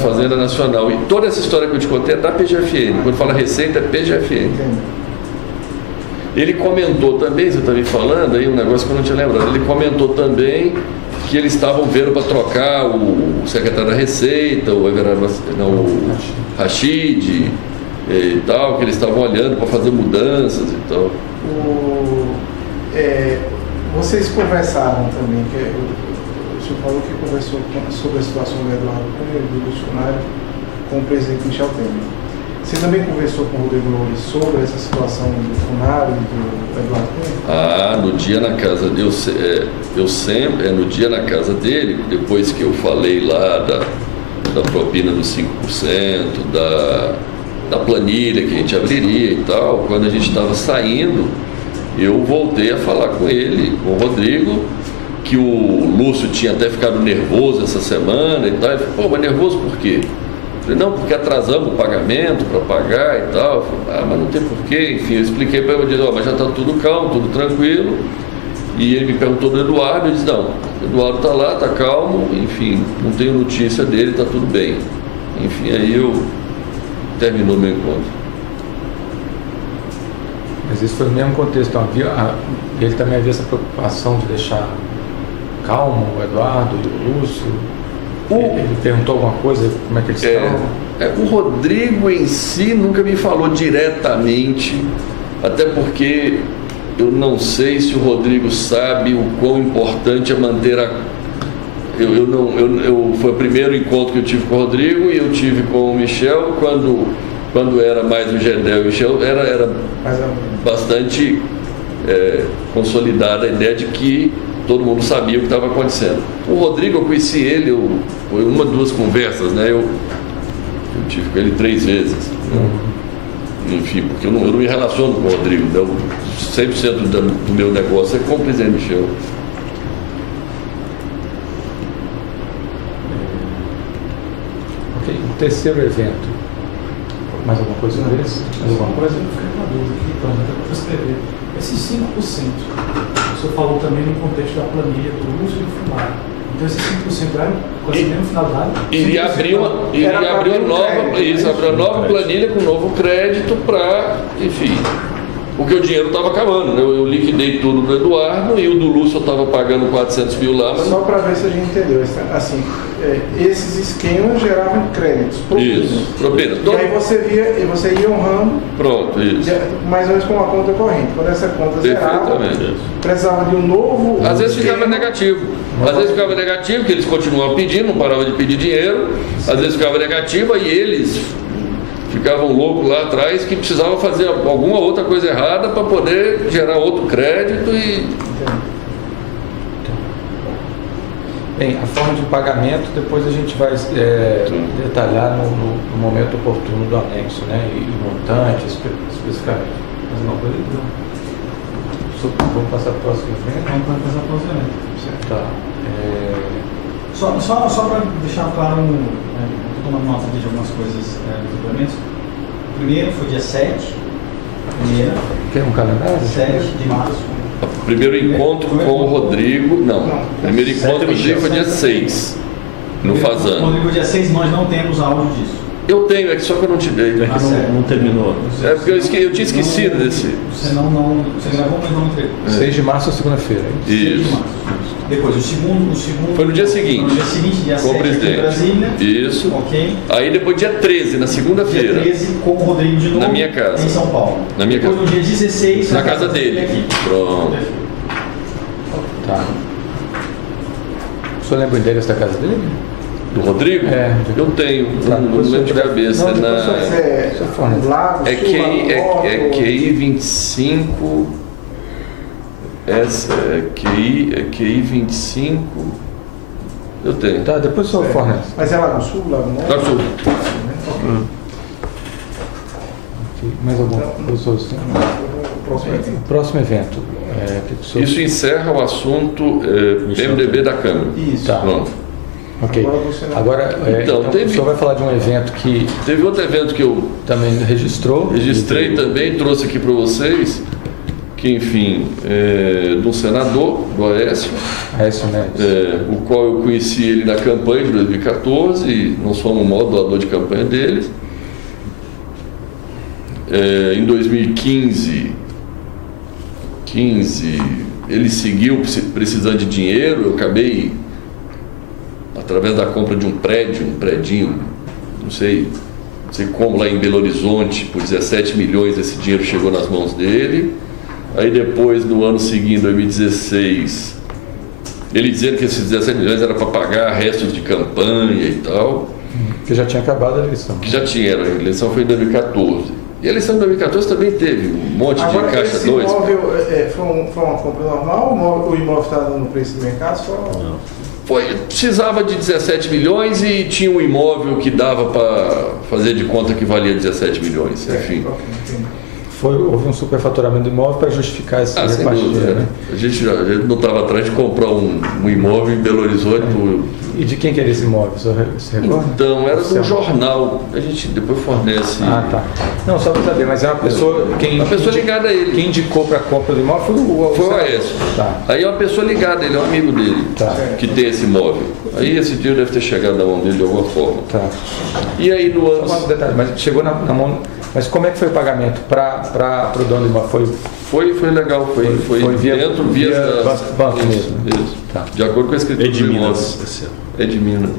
Fazenda Nacional. E toda essa história que eu te contei é da PGFN. Quando fala Receita, é PGFN. Entendo. Ele comentou também, você está me falando aí um negócio que eu não tinha lembrado, ele comentou também que eles estavam vendo para trocar o secretário da Receita, o Rachid e tal, que eles estavam olhando para fazer mudanças e tal. Vocês conversaram também, o senhor falou que conversou sobre a situação do Eduardo Cunha e do Bolsonaro com o presidente Michel Temer. Você também conversou com o Rodrigo Loures sobre essa situação do Funaro e do Eduardo Cunha? No dia na casa dele, eu sempre, no dia na casa dele, depois que eu falei lá da propina dos 5%, da planilha que a gente abriria e tal, quando a gente estava saindo, eu voltei a falar com ele, com o Rodrigo, que o Lúcio tinha até ficado nervoso essa semana e tal. Ele falou, mas nervoso por quê? Eu falei, não, porque atrasamos o pagamento para pagar e tal. Eu falei, mas não tem porquê. Enfim, eu expliquei para ele, eu disse, mas já está tudo calmo, tudo tranquilo. E ele me perguntou do Eduardo, eu disse, não, o Eduardo está lá, está calmo, enfim, não tenho notícia dele, está tudo bem. Enfim, aí terminou meu encontro. Mas isso foi no mesmo contexto, então, ele também havia essa preocupação de deixar calmo o Eduardo e o Lúcio. Ele perguntou alguma coisa, como é que eles estão? O Rodrigo em si nunca me falou diretamente, até porque eu não sei se o Rodrigo sabe o quão importante é manter foi o primeiro encontro que eu tive com o Rodrigo e eu tive com o Michel quando era mais o Gedel e o Michel, era bastante consolidada a ideia de que todo mundo sabia o que estava acontecendo. O Rodrigo, eu conheci ele, foi uma, duas conversas, né? Eu tive com ele 3 vezes. Né? Enfim, porque eu não me relaciono com o Rodrigo, né? 100% do meu negócio é com o presidente Michel. Ok, o terceiro evento. Mais alguma coisa desse? Mais alguma coisa? Eu fiquei com uma dúvida aqui, então, eu vou escrever. Esses 5%, o senhor falou também no contexto da planilha do uso do fundário. Então esses 5% eram conhecimento no final do ano? Iria abrir uma nova planilha com novo crédito para, enfim, porque o dinheiro estava acabando, né? Eu liquidei tudo do Eduardo e o do Lúcio eu estava pagando 400 mil lá. Mas... Só para ver se a gente entendeu, assim, esses esquemas geravam créditos, propinas. Isso, propinas. E aí você ia honrando. Pronto, isso. Mais ou menos com uma conta corrente. Quando essa conta zerava, precisava de um novo. Às vezes ficava negativo. Às vezes ficava negativo, que eles continuavam pedindo, não paravam de pedir dinheiro. Às vezes ficava negativo e eles ficavam loucos lá atrás que precisavam fazer alguma outra coisa errada para poder gerar outro crédito e... Bem, a forma de pagamento depois a gente vai detalhar no momento oportuno do anexo, né? E montante, especificamente. Mais uma coisa? Não. Vamos passar para o próximo evento? Vamos passar para o próximo evento. Tá. Só para deixar claro, estou tomando nota aqui de algumas coisas dos suplementos. O primeiro foi dia 7. Quer um calendário? 7 de março. O primeiro encontro com o Rodrigo, o primeiro encontro com o Rodrigo foi dia 6, no Fazano. Rodrigo, dia 6 nós não temos áudio disso. Eu tenho, é que só que eu não te dei. Não terminou. É porque eu tinha esquecido desse. Você gravou, mas não entregou. 6 de março é segunda-feira. Isso. Depois, o segundo foi no dia seguinte. No dia seguinte, dia 7 aqui em Brasília. Isso. Ok. Aí depois dia 13, na segunda-feira. Dia 13 com o Rodrigo de novo. Na minha casa. Em São Paulo. Na minha depois casa. No dia 16 na casa dele. Aqui. Pronto. Tá. O senhor lembra o endereço da casa dele? Do Rodrigo? É. Eu tenho, não lembro de cabeça. É QI 25. Essa é QI 25. Eu tenho. Tá, depois o senhor fornece. Mas é Lago Sul, Lago Norte? Lago Sul. Mais algum? Próximo evento. Isso encerra o assunto PMDB da Câmara. Isso. Tá. Pronto. Ok. Agora, então o senhor vai falar de um evento que... Teve outro evento que eu também registrou. Registrei também, trouxe aqui para vocês, que enfim, de um senador, do Aécio. Aécio Neves. O qual eu conheci ele na campanha de 2014, e nós fomos o maior doador de campanha deles. Em 2015, ele seguiu precisando de dinheiro, eu acabei, através da compra de um predinho, não sei como, lá em Belo Horizonte, por 17 milhões, esse dinheiro chegou nas mãos dele. Aí depois, no ano seguinte, 2016, ele dizendo que esses 17 milhões era para pagar restos de campanha e tal. Que já tinha acabado a eleição. Que já tinha, a eleição foi em 2014. E a eleição de 2014 também teve um monte de caixa 2. Esse imóvel foi uma compra normal? O imóvel está no preço de mercado? Precisava de 17 milhões e tinha um imóvel que dava para fazer de conta que valia 17 milhões. Enfim. Houve um superfaturamento do imóvel para justificar esse repartido, né? A gente não estava atrás de comprar um imóvel em Belo Horizonte. E de quem que era esse imóvel? Você recorda? Então, era de um jornal. A gente depois fornece. Ah, tá. Não, só para saber, mas é uma pessoa... Uma pessoa ligada a ele. Quem indicou para a compra do imóvel foi o Aécio. Tá. Aí é uma pessoa ligada, ele é um amigo dele, que tem esse imóvel. Aí esse dinheiro deve ter chegado na mão dele de alguma forma. Tá. E aí no ano... Só um detalhe, mas chegou na mão... Mas como é que foi o pagamento para o dono do imóvel? Foi legal, foi via banco mesmo. Isso. Tá. De acordo com a escritura de Minas. É de Minas.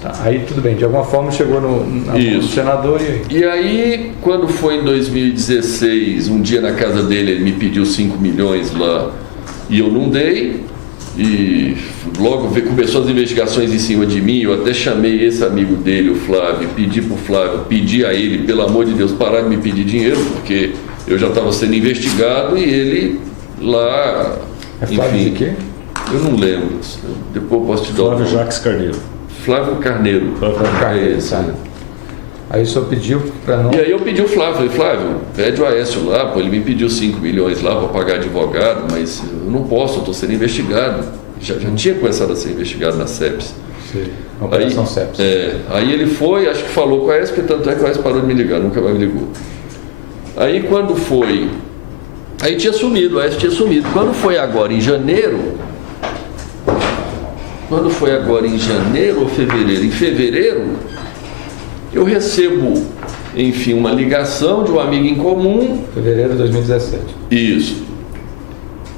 Tá. Aí tudo bem, de alguma forma chegou na mão do senador e aí, quando foi em 2016, um dia na casa dele, ele me pediu 5 milhões lá e eu não dei. E logo começou as investigações em cima de mim. Eu até chamei esse amigo dele, o Flávio, pedi a ele, pelo amor de Deus, parar de me pedir dinheiro, porque eu já estava sendo investigado e ele lá... Flávio de quê? Eu não lembro, depois eu posso te dar Flávio Jacques Carneiro. Flávio Carneiro. Aí o senhor pediu para não... E aí eu pedi o Flávio, falei, Flávio, pede o Aécio lá, ele me pediu 5 milhões lá para pagar advogado, mas eu não posso, eu estou sendo investigado. Já tinha começado a ser investigado na CEPS. Sim, na operação CEPS. Aí ele foi, acho que falou com o Aécio, tanto é que o Aécio parou de me ligar, nunca mais me ligou. Aí quando foi Aí tinha sumido, o Aécio tinha sumido. Quando foi agora em janeiro ou fevereiro, em fevereiro, eu recebo, enfim, uma ligação de um amigo em comum. Fevereiro de 2017. Isso.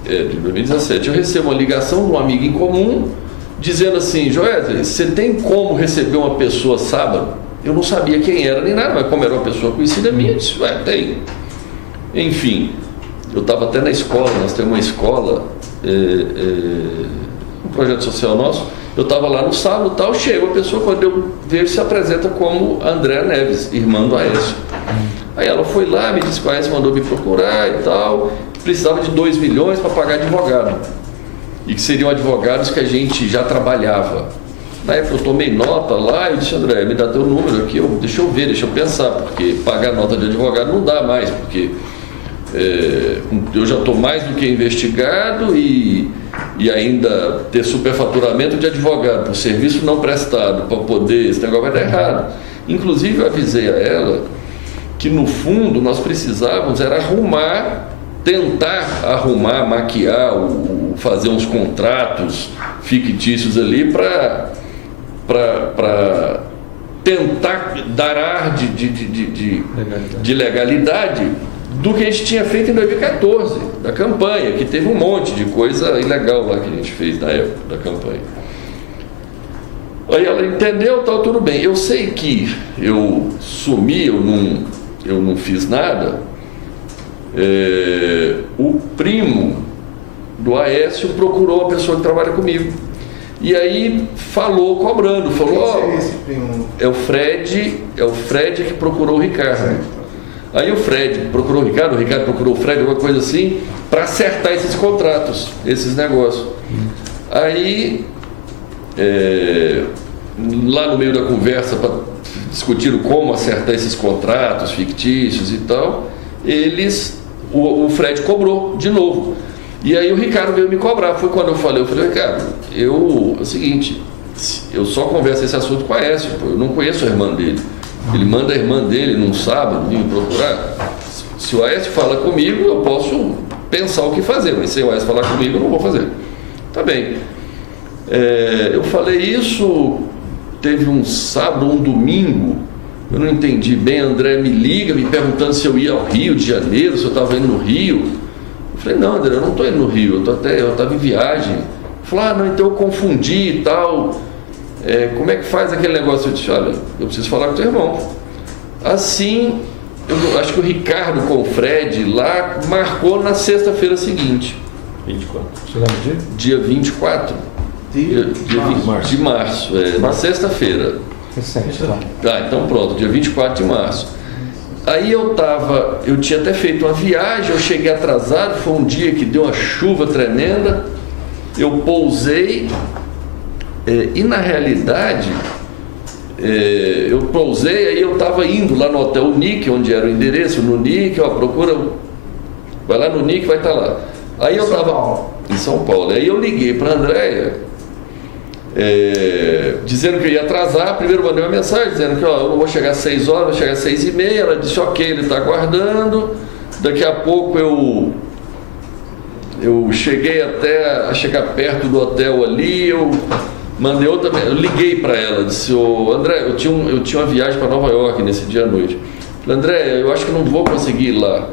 De 2017. Eu recebo uma ligação de um amigo em comum dizendo assim: Joesley, você tem como receber uma pessoa sábado? Eu não sabia quem era nem nada, mas como era uma pessoa conhecida minha, eu disse: tem. Enfim, eu estava até na escola, nós temos uma escola, um projeto social nosso. Eu estava lá no sábado e tal, chega a pessoa, quando eu vejo, se apresenta como Andréa Neves, irmã do Aécio. Aí ela foi lá, me disse que o Aécio mandou me procurar e tal, precisava de 2 milhões para pagar advogado. E que seriam advogados que a gente já trabalhava. Na época eu tomei nota lá e disse: André, me dá teu número aqui, deixa eu ver, deixa eu pensar, porque pagar nota de advogado não dá mais, porque eu já estou mais do que investigado e ainda ter superfaturamento de advogado por serviço não prestado, para poder, esse negócio vai dar errado. Inclusive eu avisei a ela que no fundo nós precisávamos era tentar arrumar, maquiar, fazer uns contratos fictícios ali para tentar dar ar de legalidade do que a gente tinha feito em 2014, da campanha, que teve um monte de coisa ilegal lá que a gente fez na época da campanha. Aí ela entendeu, tal, tudo bem. Eu sei que eu sumi, eu não fiz nada. O primo do Aécio procurou uma pessoa que trabalha comigo. E aí falou, cobrando, falou: esse primo? É o Fred que procurou o Ricardo. Certo. Aí o Fred procurou o Ricardo procurou o Fred, alguma coisa assim, para acertar esses contratos, esses negócios. Aí, lá no meio da conversa, para discutir como acertar esses contratos fictícios e tal, o Fred cobrou de novo. E aí o Ricardo veio me cobrar. Foi quando eu falei: Ricardo, é o seguinte, eu só converso esse assunto com a Aécio, eu não conheço a irmã dele. Ele manda a irmã dele num sábado vir me procurar. Se o Aécio fala comigo, eu posso pensar o que fazer, mas se o Aécio falar comigo, eu não vou fazer. Tá bem. Eu falei isso, teve um sábado, um domingo, eu não entendi bem. André me liga, me perguntando se eu ia ao Rio de Janeiro, se eu estava indo no Rio. Eu falei: não, André, eu não estou indo no Rio, eu estava em viagem. Ele falou: não, então eu confundi e tal. Como é que faz aquele negócio? Eu disse: olha, eu preciso falar com o teu irmão. Assim, eu acho que o Ricardo com o Fred lá marcou na sexta-feira seguinte. 24. Você lembra disso? Dia 24 de março. Na sexta-feira. Recente, tá? Tá, então pronto, dia 24 de março. Aí eu tinha até feito uma viagem, eu cheguei atrasado, foi um dia que deu uma chuva tremenda, eu pousei, e na realidade, eu pousei, aí eu estava indo lá no Hotel Nick, onde era o endereço, no Nick, procura, vai lá no Nick, vai estar lá. Aí eu estava em São Paulo, aí eu liguei para a Andréia, dizendo que eu ia atrasar. Primeiro mandei uma mensagem dizendo que eu não vou chegar às 6 horas, vou chegar às 6h30. Ela disse: ok, ele está aguardando. Daqui a pouco eu cheguei até a chegar perto do hotel ali, eu mandei outra, eu liguei para ela, disse: André, eu tinha uma viagem para Nova York nesse dia à noite. Falei: André, eu acho que não vou conseguir ir lá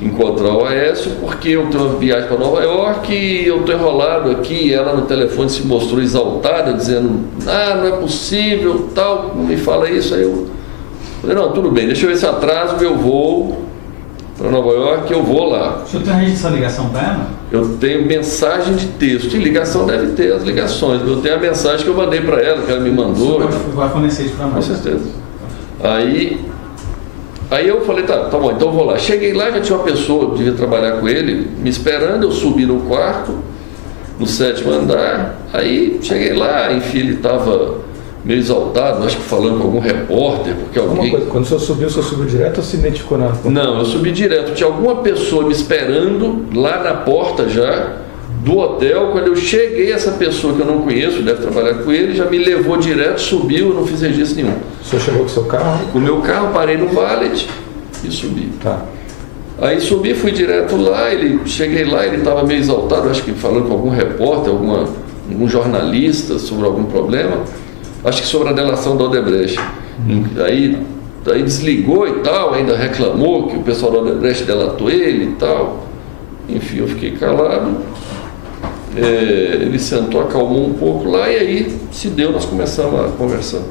encontrar o Aécio, porque eu tenho uma viagem para Nova York e eu estou enrolado aqui. E ela no telefone se mostrou exaltada, dizendo: não é possível, tal, não me fala isso. Aí eu falei: não, tudo bem, deixa eu ver se atraso, eu vou para Nova York, eu vou lá. O senhor tem registro dessa ligação para ela? Eu tenho mensagem de texto, e ligação deve ter as ligações, eu tenho a mensagem que eu mandei para ela, que ela me mandou. Vai fornecer isso para nós. Com certeza. Aí eu falei: tá bom, então eu vou lá. Cheguei lá, já tinha uma pessoa, devia trabalhar com ele, me esperando. Eu subi no quarto, no 7º andar. Aí cheguei lá, enfim, ele estava meio exaltado, acho que falando com algum repórter, porque alguém... Quando o senhor subiu direto ou se identificou na... Não, eu subi direto. Tinha alguma pessoa me esperando lá na porta já do hotel. Quando eu cheguei, essa pessoa que eu não conheço, deve trabalhar com ele, já me levou direto, subiu, eu não fiz registro nenhum. O senhor chegou com o seu carro? Com o meu carro, parei no valet e subi. Tá. Aí subi, fui direto lá, cheguei lá, ele estava meio exaltado, acho que falando com algum repórter, algum jornalista sobre algum problema, acho que sobre a delação da Odebrecht. Aí desligou e tal, ainda reclamou que o pessoal da Odebrecht delatou ele e tal. Enfim, eu fiquei calado. Ele sentou, acalmou um pouco lá e aí se deu, nós começamos a conversar.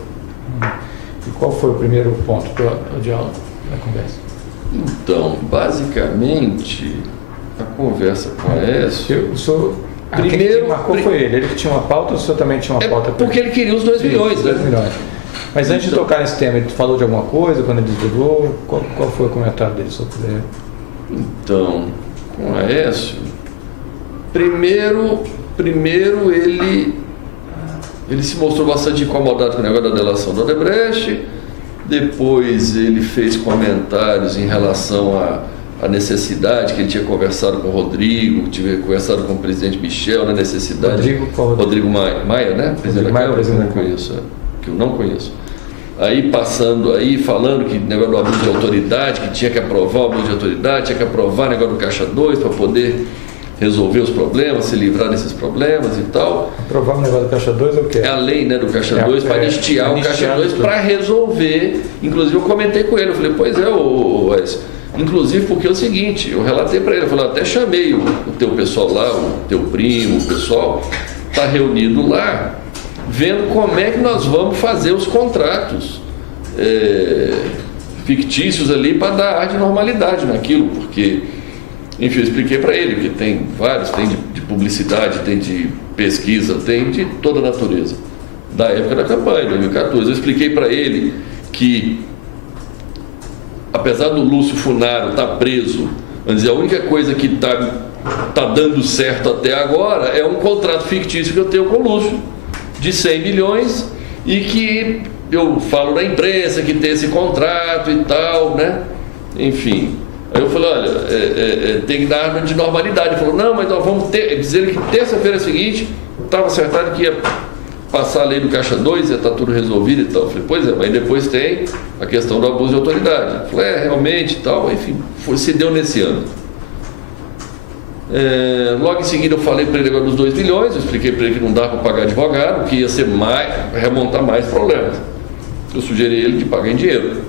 E qual foi o primeiro ponto do diálogo da conversa? Então, basicamente, a conversa com a Aécio... Quem marcou foi ele que tinha uma pauta ou o senhor também tinha uma pauta? Porque ele queria os 2 milhões, né? 2 milhões. Mas antes de tocar nesse tema, ele falou de alguma coisa quando ele desligou? Qual foi o comentário dele sobre ele? Então, com a Aécio, primeiro ele se mostrou bastante incomodado com o negócio da delação da Odebrecht. Depois ele fez comentários em relação à necessidade, que ele tinha conversado com o Rodrigo, tinha conversado com o presidente Michel na necessidade. Rodrigo Maia, né? Presidente da Câmara, que eu não conheço. Aí falando que negócio do abuso de autoridade, que tinha que aprovar o abuso de autoridade, tinha que aprovar o negócio do Caixa 2 para poder resolver os problemas, se livrar desses problemas e tal. Aprovar o negócio do Caixa 2 é o quê? É a lei, né, do Caixa 2 para anistiar o Caixa 2 para resolver. Inclusive eu comentei com ele, eu falei, pois é, Wes. Inclusive porque é o seguinte, eu relatei para ele, eu falei, até chamei o teu pessoal lá, o teu primo, o pessoal, está reunido lá, vendo como é que nós vamos fazer os contratos fictícios ali para dar ar de normalidade naquilo, porque, enfim, eu expliquei para ele que tem vários, tem de publicidade, tem de pesquisa, tem de toda a natureza, da época da campanha, 2014. Eu expliquei para ele que, apesar do Lúcio Funaro estar preso, vamos dizer, a única coisa que está dando certo até agora é um contrato fictício que eu tenho com o Lúcio, de 100 milhões, e que eu falo na imprensa que tem esse contrato e tal, né? Enfim. Aí eu falei, olha, tem que dar arma de normalidade. Ele falou, não, mas nós vamos dizer que terça-feira seguinte estava acertado que ia passar a lei do Caixa 2, ia estar tudo resolvido e tal. Eu falei, pois é, mas depois tem a questão do abuso de autoridade. Eu falei, realmente e tal, enfim, se deu nesse ano. Logo em seguida eu falei para ele agora dos 2 milhões, eu expliquei para ele que não dá para pagar advogado, que ia ser remontar mais problemas. Eu sugeri ele de pagar em dinheiro.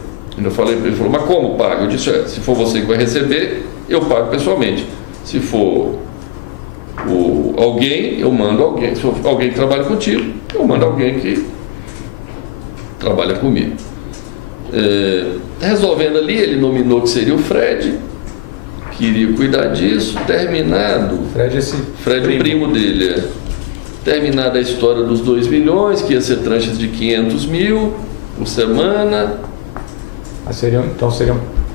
Eu falei para ele, falou, mas como paga? Eu disse, se for você que vai receber, eu pago pessoalmente. Se for alguém, eu mando alguém. Se for alguém que trabalha contigo, eu mando alguém que trabalha comigo. Resolvendo ali, ele nominou que seria o Fred, queria cuidar disso, terminado. Fred, o primo dele, terminada a história dos 2 milhões, que ia ser tranches de 500 mil por semana. Seriam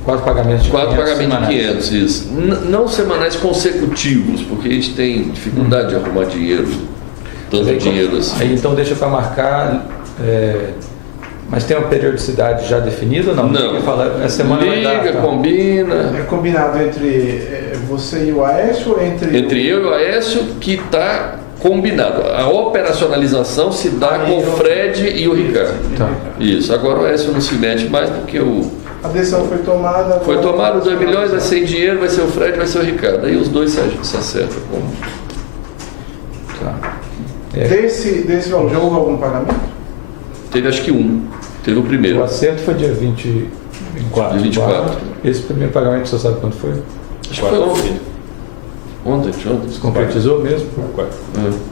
4 pagamentos de 500. 4 pagamentos de 500, isso. Não semanais consecutivos, porque a gente tem dificuldade de arrumar dinheiro, tanto dinheiro assim. Aí, então deixa para marcar, mas tem uma periodicidade já definida ou não? Não. Essa semana liga, combina. É combinado entre você e o Aécio ou Entre eu e o Aécio, que está combinado. A operacionalização se dá com o Fred e o Ricardo. Tá. Isso. Agora o Aécio não se mete mais porque a decisão foi tomada. Foi tomado 2 milhões, vai ser em dinheiro, vai ser o Fred, vai ser o Ricardo. Aí os dois se acertam. Tá. Desse valor, já houve algum pagamento? Teve acho que Teve o primeiro. O acerto foi dia 24. Dia 24. Esse primeiro pagamento, você sabe quando foi? Acho que foi ontem. Ontem. Se concretizou mesmo?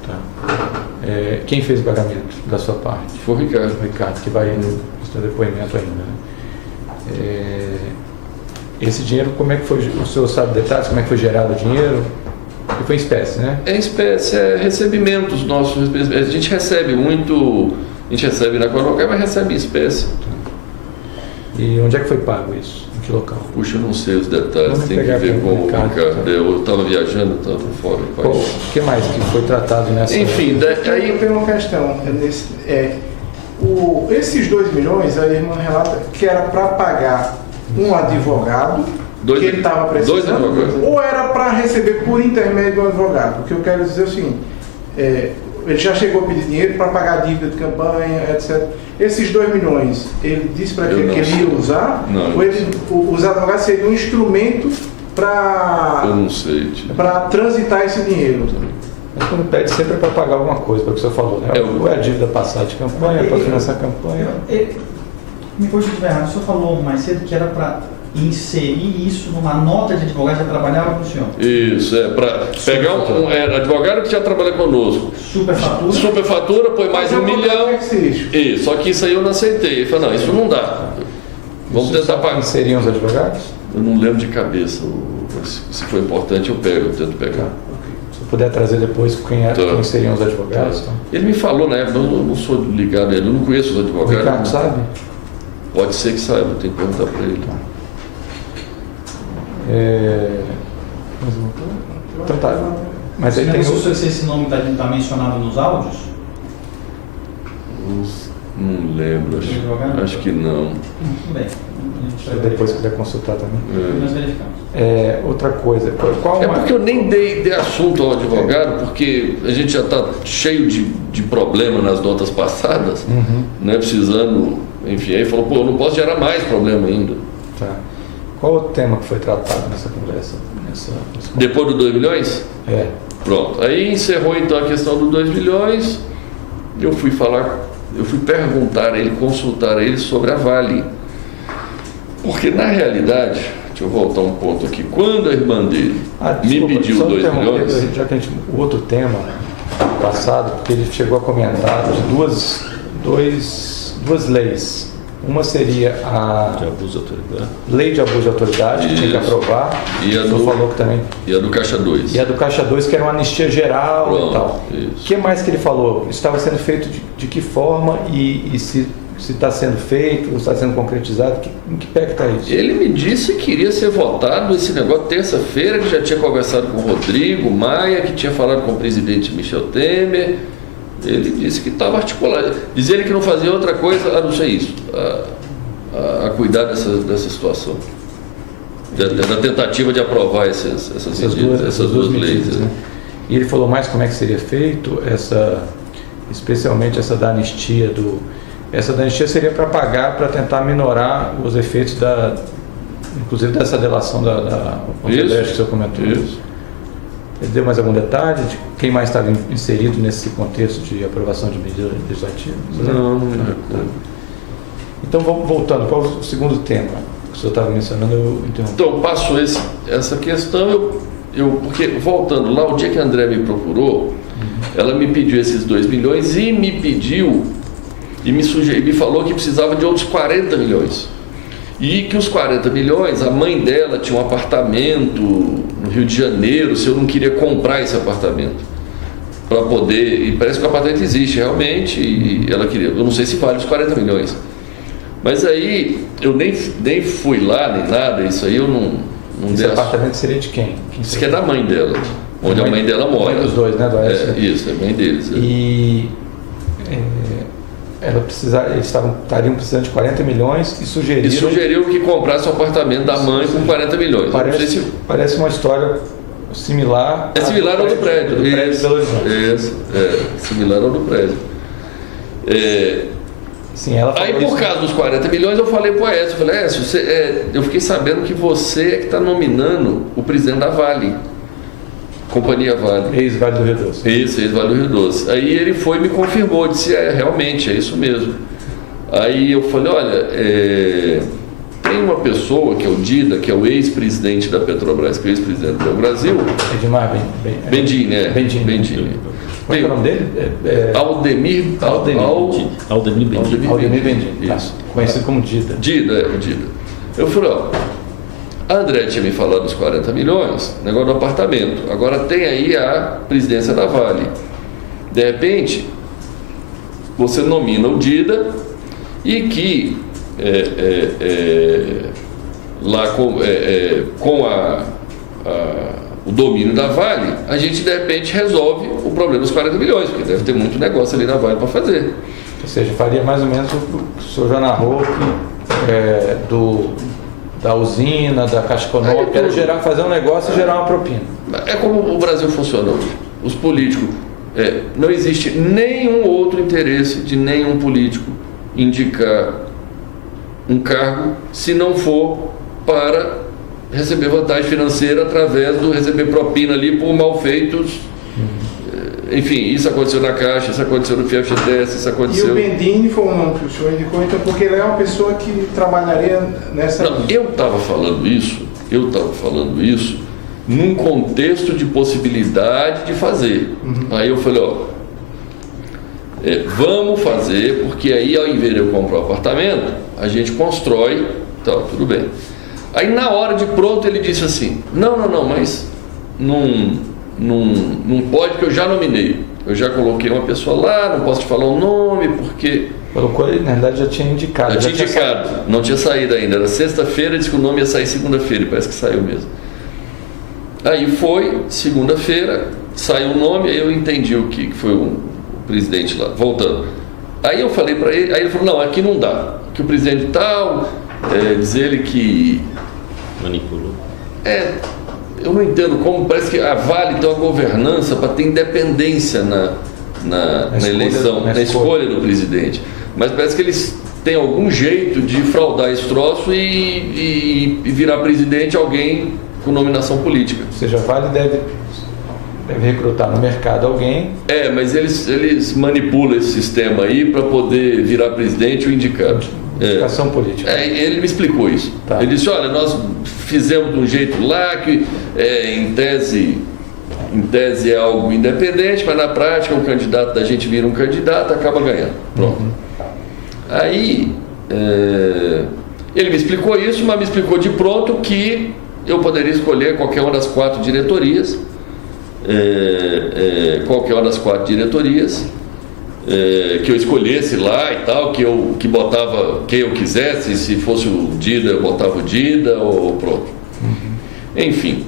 Tá. Quem fez o pagamento da sua parte? Foi o Ricardo. O Ricardo, que vai no seu depoimento ainda, né? Esse dinheiro, como é que foi? O senhor sabe detalhes? Como é que foi gerado o dinheiro? E foi em espécie, né? É espécie, recebimentos nossos. A gente recebe muito, a gente recebe na Coronel, mas recebe em espécie. E onde é que foi pago isso? Em que local? Puxa, eu não sei os detalhes, Vamos tem que ver com o Ricardo. Tá. Eu estava viajando, estava fora do país. O que mais que foi tratado nessa? Enfim, aí eu tenho uma questão. Esses 2 milhões, a irmã relata que era para pagar um advogado que ele estava precisando, ou era para receber por intermédio do advogado. O que eu quero dizer é o seguinte, ele já chegou a pedir dinheiro para pagar a dívida de campanha, etc. Esses 2 milhões, ele disse para que ele ia usar, não, ou os advogados seriam um instrumento Eu não sei. para transitar esse dinheiro? Mas quando pede sempre é para pagar alguma coisa, pelo que você falou, né? Ou é a dívida passada de campanha, para financiar a campanha. Me corrija se eu estiver errado, o senhor falou mais cedo que era para inserir isso numa nota de advogado que já trabalhava com o senhor. Isso, para pegar um advogado que já trabalha conosco. Superfatura, põe mais Mas R$1 milhão. Isso. Só que isso aí eu não aceitei. Eu falei, não, isso não dá. Vamos tentar pagar. Seriam os advogados? Eu não lembro de cabeça. Se for importante, eu tento pegar. Se eu puder trazer depois quem seriam os advogados. Então. Ele me falou na época, eu não sou ligado a ele, eu não conheço os O advogados. Ricardo sabe? Pode ser que saiba, tem que perguntar para ele. Então tá. Mas aí tem se esse nome está mencionado nos áudios? Não lembro, acho que não. Tudo bem. Se depois quiser consultar também. Nós verificamos. Outra coisa, qual porque eu nem dei assunto ao advogado, porque a gente já está cheio de problema nas notas passadas, né, precisando, enfim, aí falou, eu não posso gerar mais problema ainda. Tá. Qual o tema que foi tratado nessa conversa? Depois do 2 milhões? Pronto. Aí encerrou então a questão do 2 milhões, eu fui perguntar a ele, consultar a ele sobre a Vale. Porque na realidade, deixa eu voltar um ponto aqui, quando a irmã dele me pediu 2 milhões... Já que o outro tema passado, porque ele chegou a comentar de duas leis. Uma seria a lei de abuso de autoridade, que tinha que aprovar. E a do Caixa 2. E a do Caixa 2, que era uma anistia geral. Pronto, e tal. O que mais que ele falou? Estava sendo feito de que forma e se está sendo feito, ou está sendo concretizado? Em que pé que está isso? Ele me disse que iria ser votado esse negócio terça-feira, que já tinha conversado com o Rodrigo Maia, que tinha falado com o presidente Michel Temer. Ele disse que estava articulado. Dizia ele que não fazia outra coisa a não ser isso, a cuidar dessa situação. Da tentativa de aprovar essas duas leis. Né? E ele falou mais como é que seria feito, especialmente essa da anistia Essa da anistia seria para pagar, para tentar minorar os efeitos inclusive dessa delação da Odebrecht que o senhor comentou. Isso. Ele deu mais algum detalhe de quem mais estava inserido nesse contexto de aprovação de medida legislativa? Não me recordo. Então, voltando para o segundo tema que o senhor estava mencionando, eu interrompi. Então, passou essa questão, porque voltando lá, o dia que a André me procurou, ela me pediu esses 2 milhões e me pediu, e me falou que precisava de outros 40 milhões. E que os 40 milhões, a mãe dela tinha um apartamento no Rio de Janeiro, se eu não queria comprar esse apartamento para poder, e parece que o apartamento existe realmente, e ela queria, eu não sei se vale os 40 milhões. Mas aí, eu nem fui lá, nem nada, isso aí eu não Esse apartamento seria de quem? Isso que é da mãe dela, onde a mãe dela mora. Mãe dos dois, né? Isso, é mãe deles. E eles estariam precisando de 40 milhões e sugeriu que comprasse o apartamento da mãe com 40 milhões. Parece uma história similar. É similar ao do prédio. Do prédio de Belo Horizonte. Isso, similar ao do prédio. Sim, ela falou aí, por causa dos 40 milhões, eu falei para o Aécio, eu fiquei sabendo que você é que está nominando o presidente da Vale. Companhia Vale. Ex-Vale do Rio Doce. Isso, ex-Vale do Rio Doce. Aí ele foi e me confirmou, disse, realmente, é isso mesmo. Aí eu falei, olha, tem uma pessoa que é o Dida, que é o ex-presidente da Petrobras, que é o ex-presidente do Brasil. Edmar Bendini, Bendini. Qual é o nome dele? Aldemir Bendini. Tá. Conhecido como Dida. Dida. Eu falei, a André tinha me falado dos 40 milhões, negócio do apartamento. Agora tem aí a presidência da Vale. De repente, você nomina o Dida e que lá com o domínio da Vale, a gente de repente resolve o problema dos 40 milhões, porque deve ter muito negócio ali na Vale para fazer. Ou seja, faria mais ou menos o que o senhor já narrou da usina, da Caixa Econômica, era fazer um negócio e gerar uma propina. É como o Brasil funciona hoje. Os políticos, não existe nenhum outro interesse de nenhum político indicar um cargo se não for para receber vantagem financeira através do receber propina ali por mal feitos. Enfim, isso aconteceu na Caixa, isso aconteceu no FGTS, isso E aconteceu... o Bendini foi um nome que o senhor indicou, então, porque ele é uma pessoa que trabalharia nessa Não, linha. eu estava falando isso num contexto de possibilidade de fazer. Aí eu falei, vamos fazer, porque aí ao invés de eu comprar um apartamento, a gente constrói, então, tudo bem. Aí na hora de pronto ele disse assim, não, mas não pode, porque eu já nominei. Eu já coloquei uma pessoa lá, não posso te falar o nome, porque... Colocou ele, na verdade já tinha indicado. Já tinha indicado, não tinha saído ainda. Era sexta-feira, disse que o nome ia sair segunda-feira, e parece que saiu mesmo. Aí foi, segunda-feira, saiu o nome, aí eu entendi o que foi o presidente lá, voltando. Aí eu falei para ele, aí ele falou, não, aqui não dá, que o presidente tal, diz ele que... Manipulou. Eu não entendo como, parece que a Vale tem uma governança para ter independência na eleição, na escolha do presidente. Mas parece que eles têm algum jeito de fraudar esse troço e virar presidente alguém com nominação política. Ou seja, a Vale deve recrutar no mercado alguém. Mas eles manipulam esse sistema aí para poder virar presidente ou indicado. Indicação política. Ele me explicou isso. Tá. Ele disse, olha, nós fizemos de um jeito lá que em tese é algo independente, mas na prática o candidato da gente vira um candidato, acaba ganhando. Pronto. Aí ele me explicou isso, mas me explicou de pronto que eu poderia escolher qualquer uma das 4 diretorias, que eu escolhesse lá e tal, que botava quem eu quisesse, se fosse o Dida, eu botava o Dida, ou pronto. Enfim,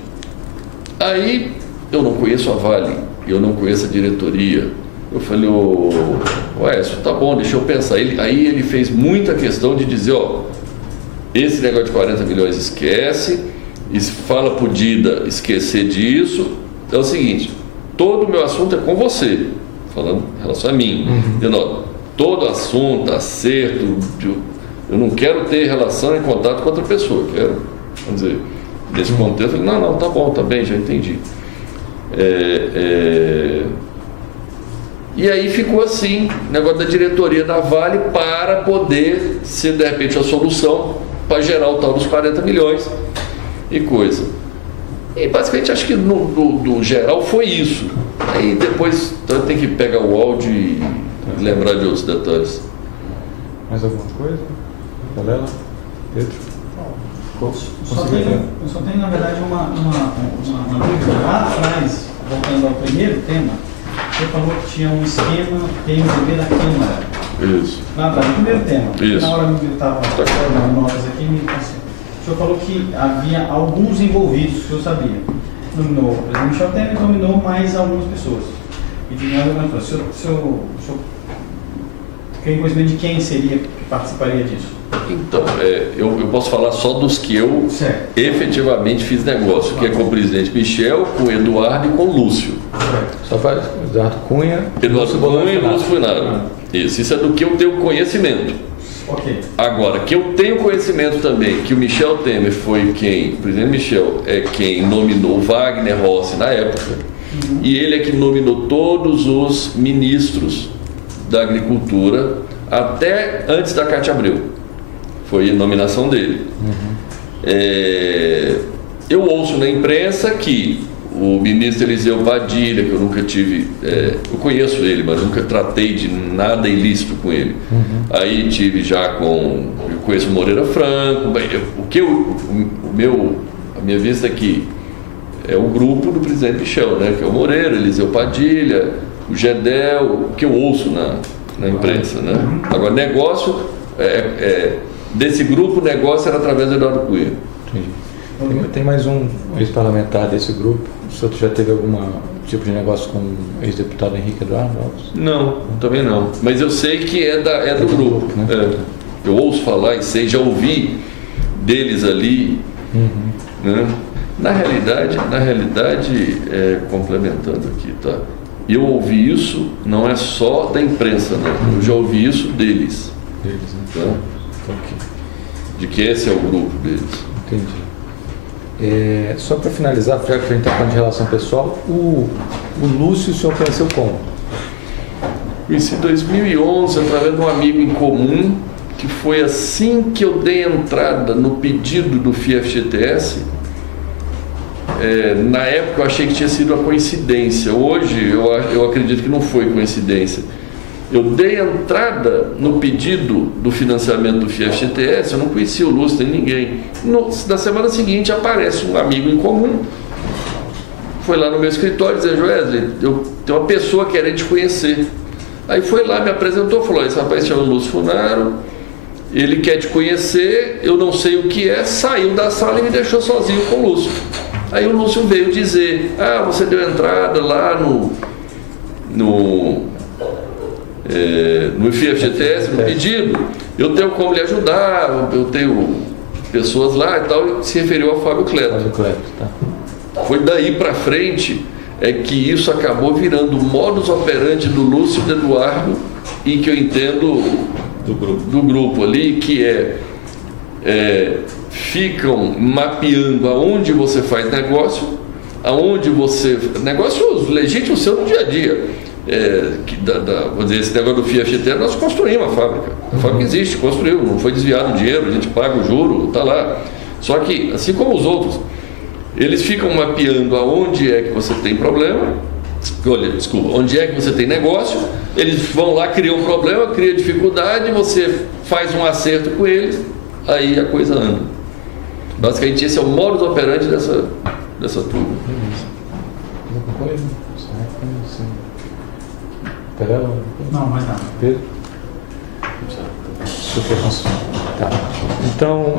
aí eu não conheço a Vale, eu não conheço a diretoria. Eu falei, isso tá bom, deixa eu pensar. Aí ele fez muita questão de dizer, esse negócio de 40 milhões esquece, fala pro Dida esquecer disso. É o seguinte, todo o meu assunto é com você, falando em relação a mim. Todo assunto, acerto, eu não quero ter relação e contato com outra pessoa, quero, vamos dizer, nesse contexto, eu falei, não, tá bom, tá bem, já entendi. E aí ficou assim, o negócio da diretoria da Vale para poder ser, de repente, a solução para gerar o tal dos 40 milhões e coisa. E basicamente acho que no geral foi isso. Aí depois então, tem que pegar o áudio e lembrar de outros detalhes. Mais alguma coisa? Valela? Pedro? Eu só tenho, na verdade, uma dúvida lá atrás, voltando ao primeiro tema. Você falou que tinha um esquema PMDB da Câmara. Isso. Lá atrás, no primeiro tema. Isso. Na hora que eu estava dando notas aqui, me passei. O senhor falou que havia alguns envolvidos, que o senhor sabia. Nominou o presidente Michel Temer e nominou mais algumas pessoas. E de mais algumas pessoas. O senhor tem conhecimento de quem seria que participaria disso? Então, eu posso falar só dos que eu efetivamente fiz negócio, que é com o presidente Michel, com o Eduardo e com o Lúcio. Só para Eduardo Cunha. Eduardo Cunha e Lúcio Funaro. Isso é do que eu tenho conhecimento. Ok. Agora, que eu tenho conhecimento também que o Michel Temer foi quem, o presidente Michel é quem nominou Wagner Rossi na época, e ele é que nominou todos os ministros da Agricultura até antes da Cátia Abreu. Foi a nominação dele. Eu ouço na imprensa que o ministro Eliseu Padilha, que eu nunca tive, eu conheço ele, mas nunca tratei de nada ilícito com ele. Aí tive já eu conheço o Moreira Franco, a minha vista aqui é o grupo do presidente Michel, né, que é o Moreira, Eliseu Padilha, o Gedel, o que eu ouço na imprensa, né? Agora, negócio, desse grupo, o negócio era através do Eduardo Cunha. Entendi. Tem mais um ex-parlamentar desse grupo. O senhor já teve algum tipo de negócio com o ex-deputado Henrique Eduardo Alves? Não, também não. Mas eu sei que é do grupo. Né? Eu ouço falar e sei, já ouvi deles ali. Né? Na realidade, complementando aqui, tá? Eu ouvi isso, não é só da imprensa, né? Eu já ouvi isso deles. Deles, né? Tá? De que esse é o grupo deles. Entendi. Só para finalizar, já que a gente está falando de relação pessoal, o Lúcio o senhor conheceu como? Conheci em 2011 através de um amigo em comum, que foi assim que eu dei entrada no pedido do FIEFGTS. Na época eu achei que tinha sido uma coincidência, hoje eu acredito que não foi coincidência. Eu dei entrada no pedido do financiamento do FIEFGTS, eu não conhecia o Lúcio nem ninguém. Na semana seguinte aparece um amigo em comum, foi lá no meu escritório e disse: Joesley, eu tenho uma pessoa querendo te conhecer. Aí foi lá, me apresentou, falou: esse rapaz chama Lúcio Funaro, ele quer te conhecer, eu não sei o que é, saiu da sala e me deixou sozinho com o Lúcio. Aí o Lúcio veio dizer: você deu entrada lá no FIEFGTS, no pedido, eu tenho como lhe ajudar, eu tenho pessoas lá e tal, e se referiu a Fábio Cleto. Fábio Cleto, tá. Foi daí para frente que isso acabou virando o modus operandi do Lúcio e do Eduardo, e que eu entendo do grupo ali, que ficam mapeando aonde você faz negócio, negócio legítimo seu no dia a dia. Vamos dizer, esse negócio do FIEFGTS, nós construímos a fábrica. A fábrica existe, construiu, não foi desviado o dinheiro, a gente paga o juro, está lá. Só que, assim como os outros, eles ficam mapeando aonde é que você tem problema, onde é que você tem negócio, eles vão lá, criam um problema, criam dificuldade, você faz um acerto com eles, aí a coisa anda. Basicamente esse é o modus operandi dessa turma. Alguma coisa? Não, mais nada. Pedro? Tá. Então,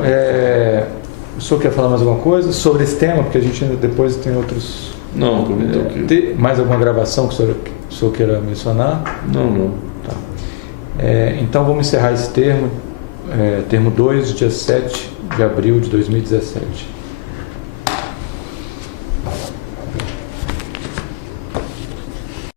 o senhor quer falar mais alguma coisa sobre esse tema? Porque a gente ainda depois tem outros... Não, mais alguma gravação que o senhor queira mencionar? Não. Tá. Então vamos encerrar esse termo 2, dia 7 de abril de 2017.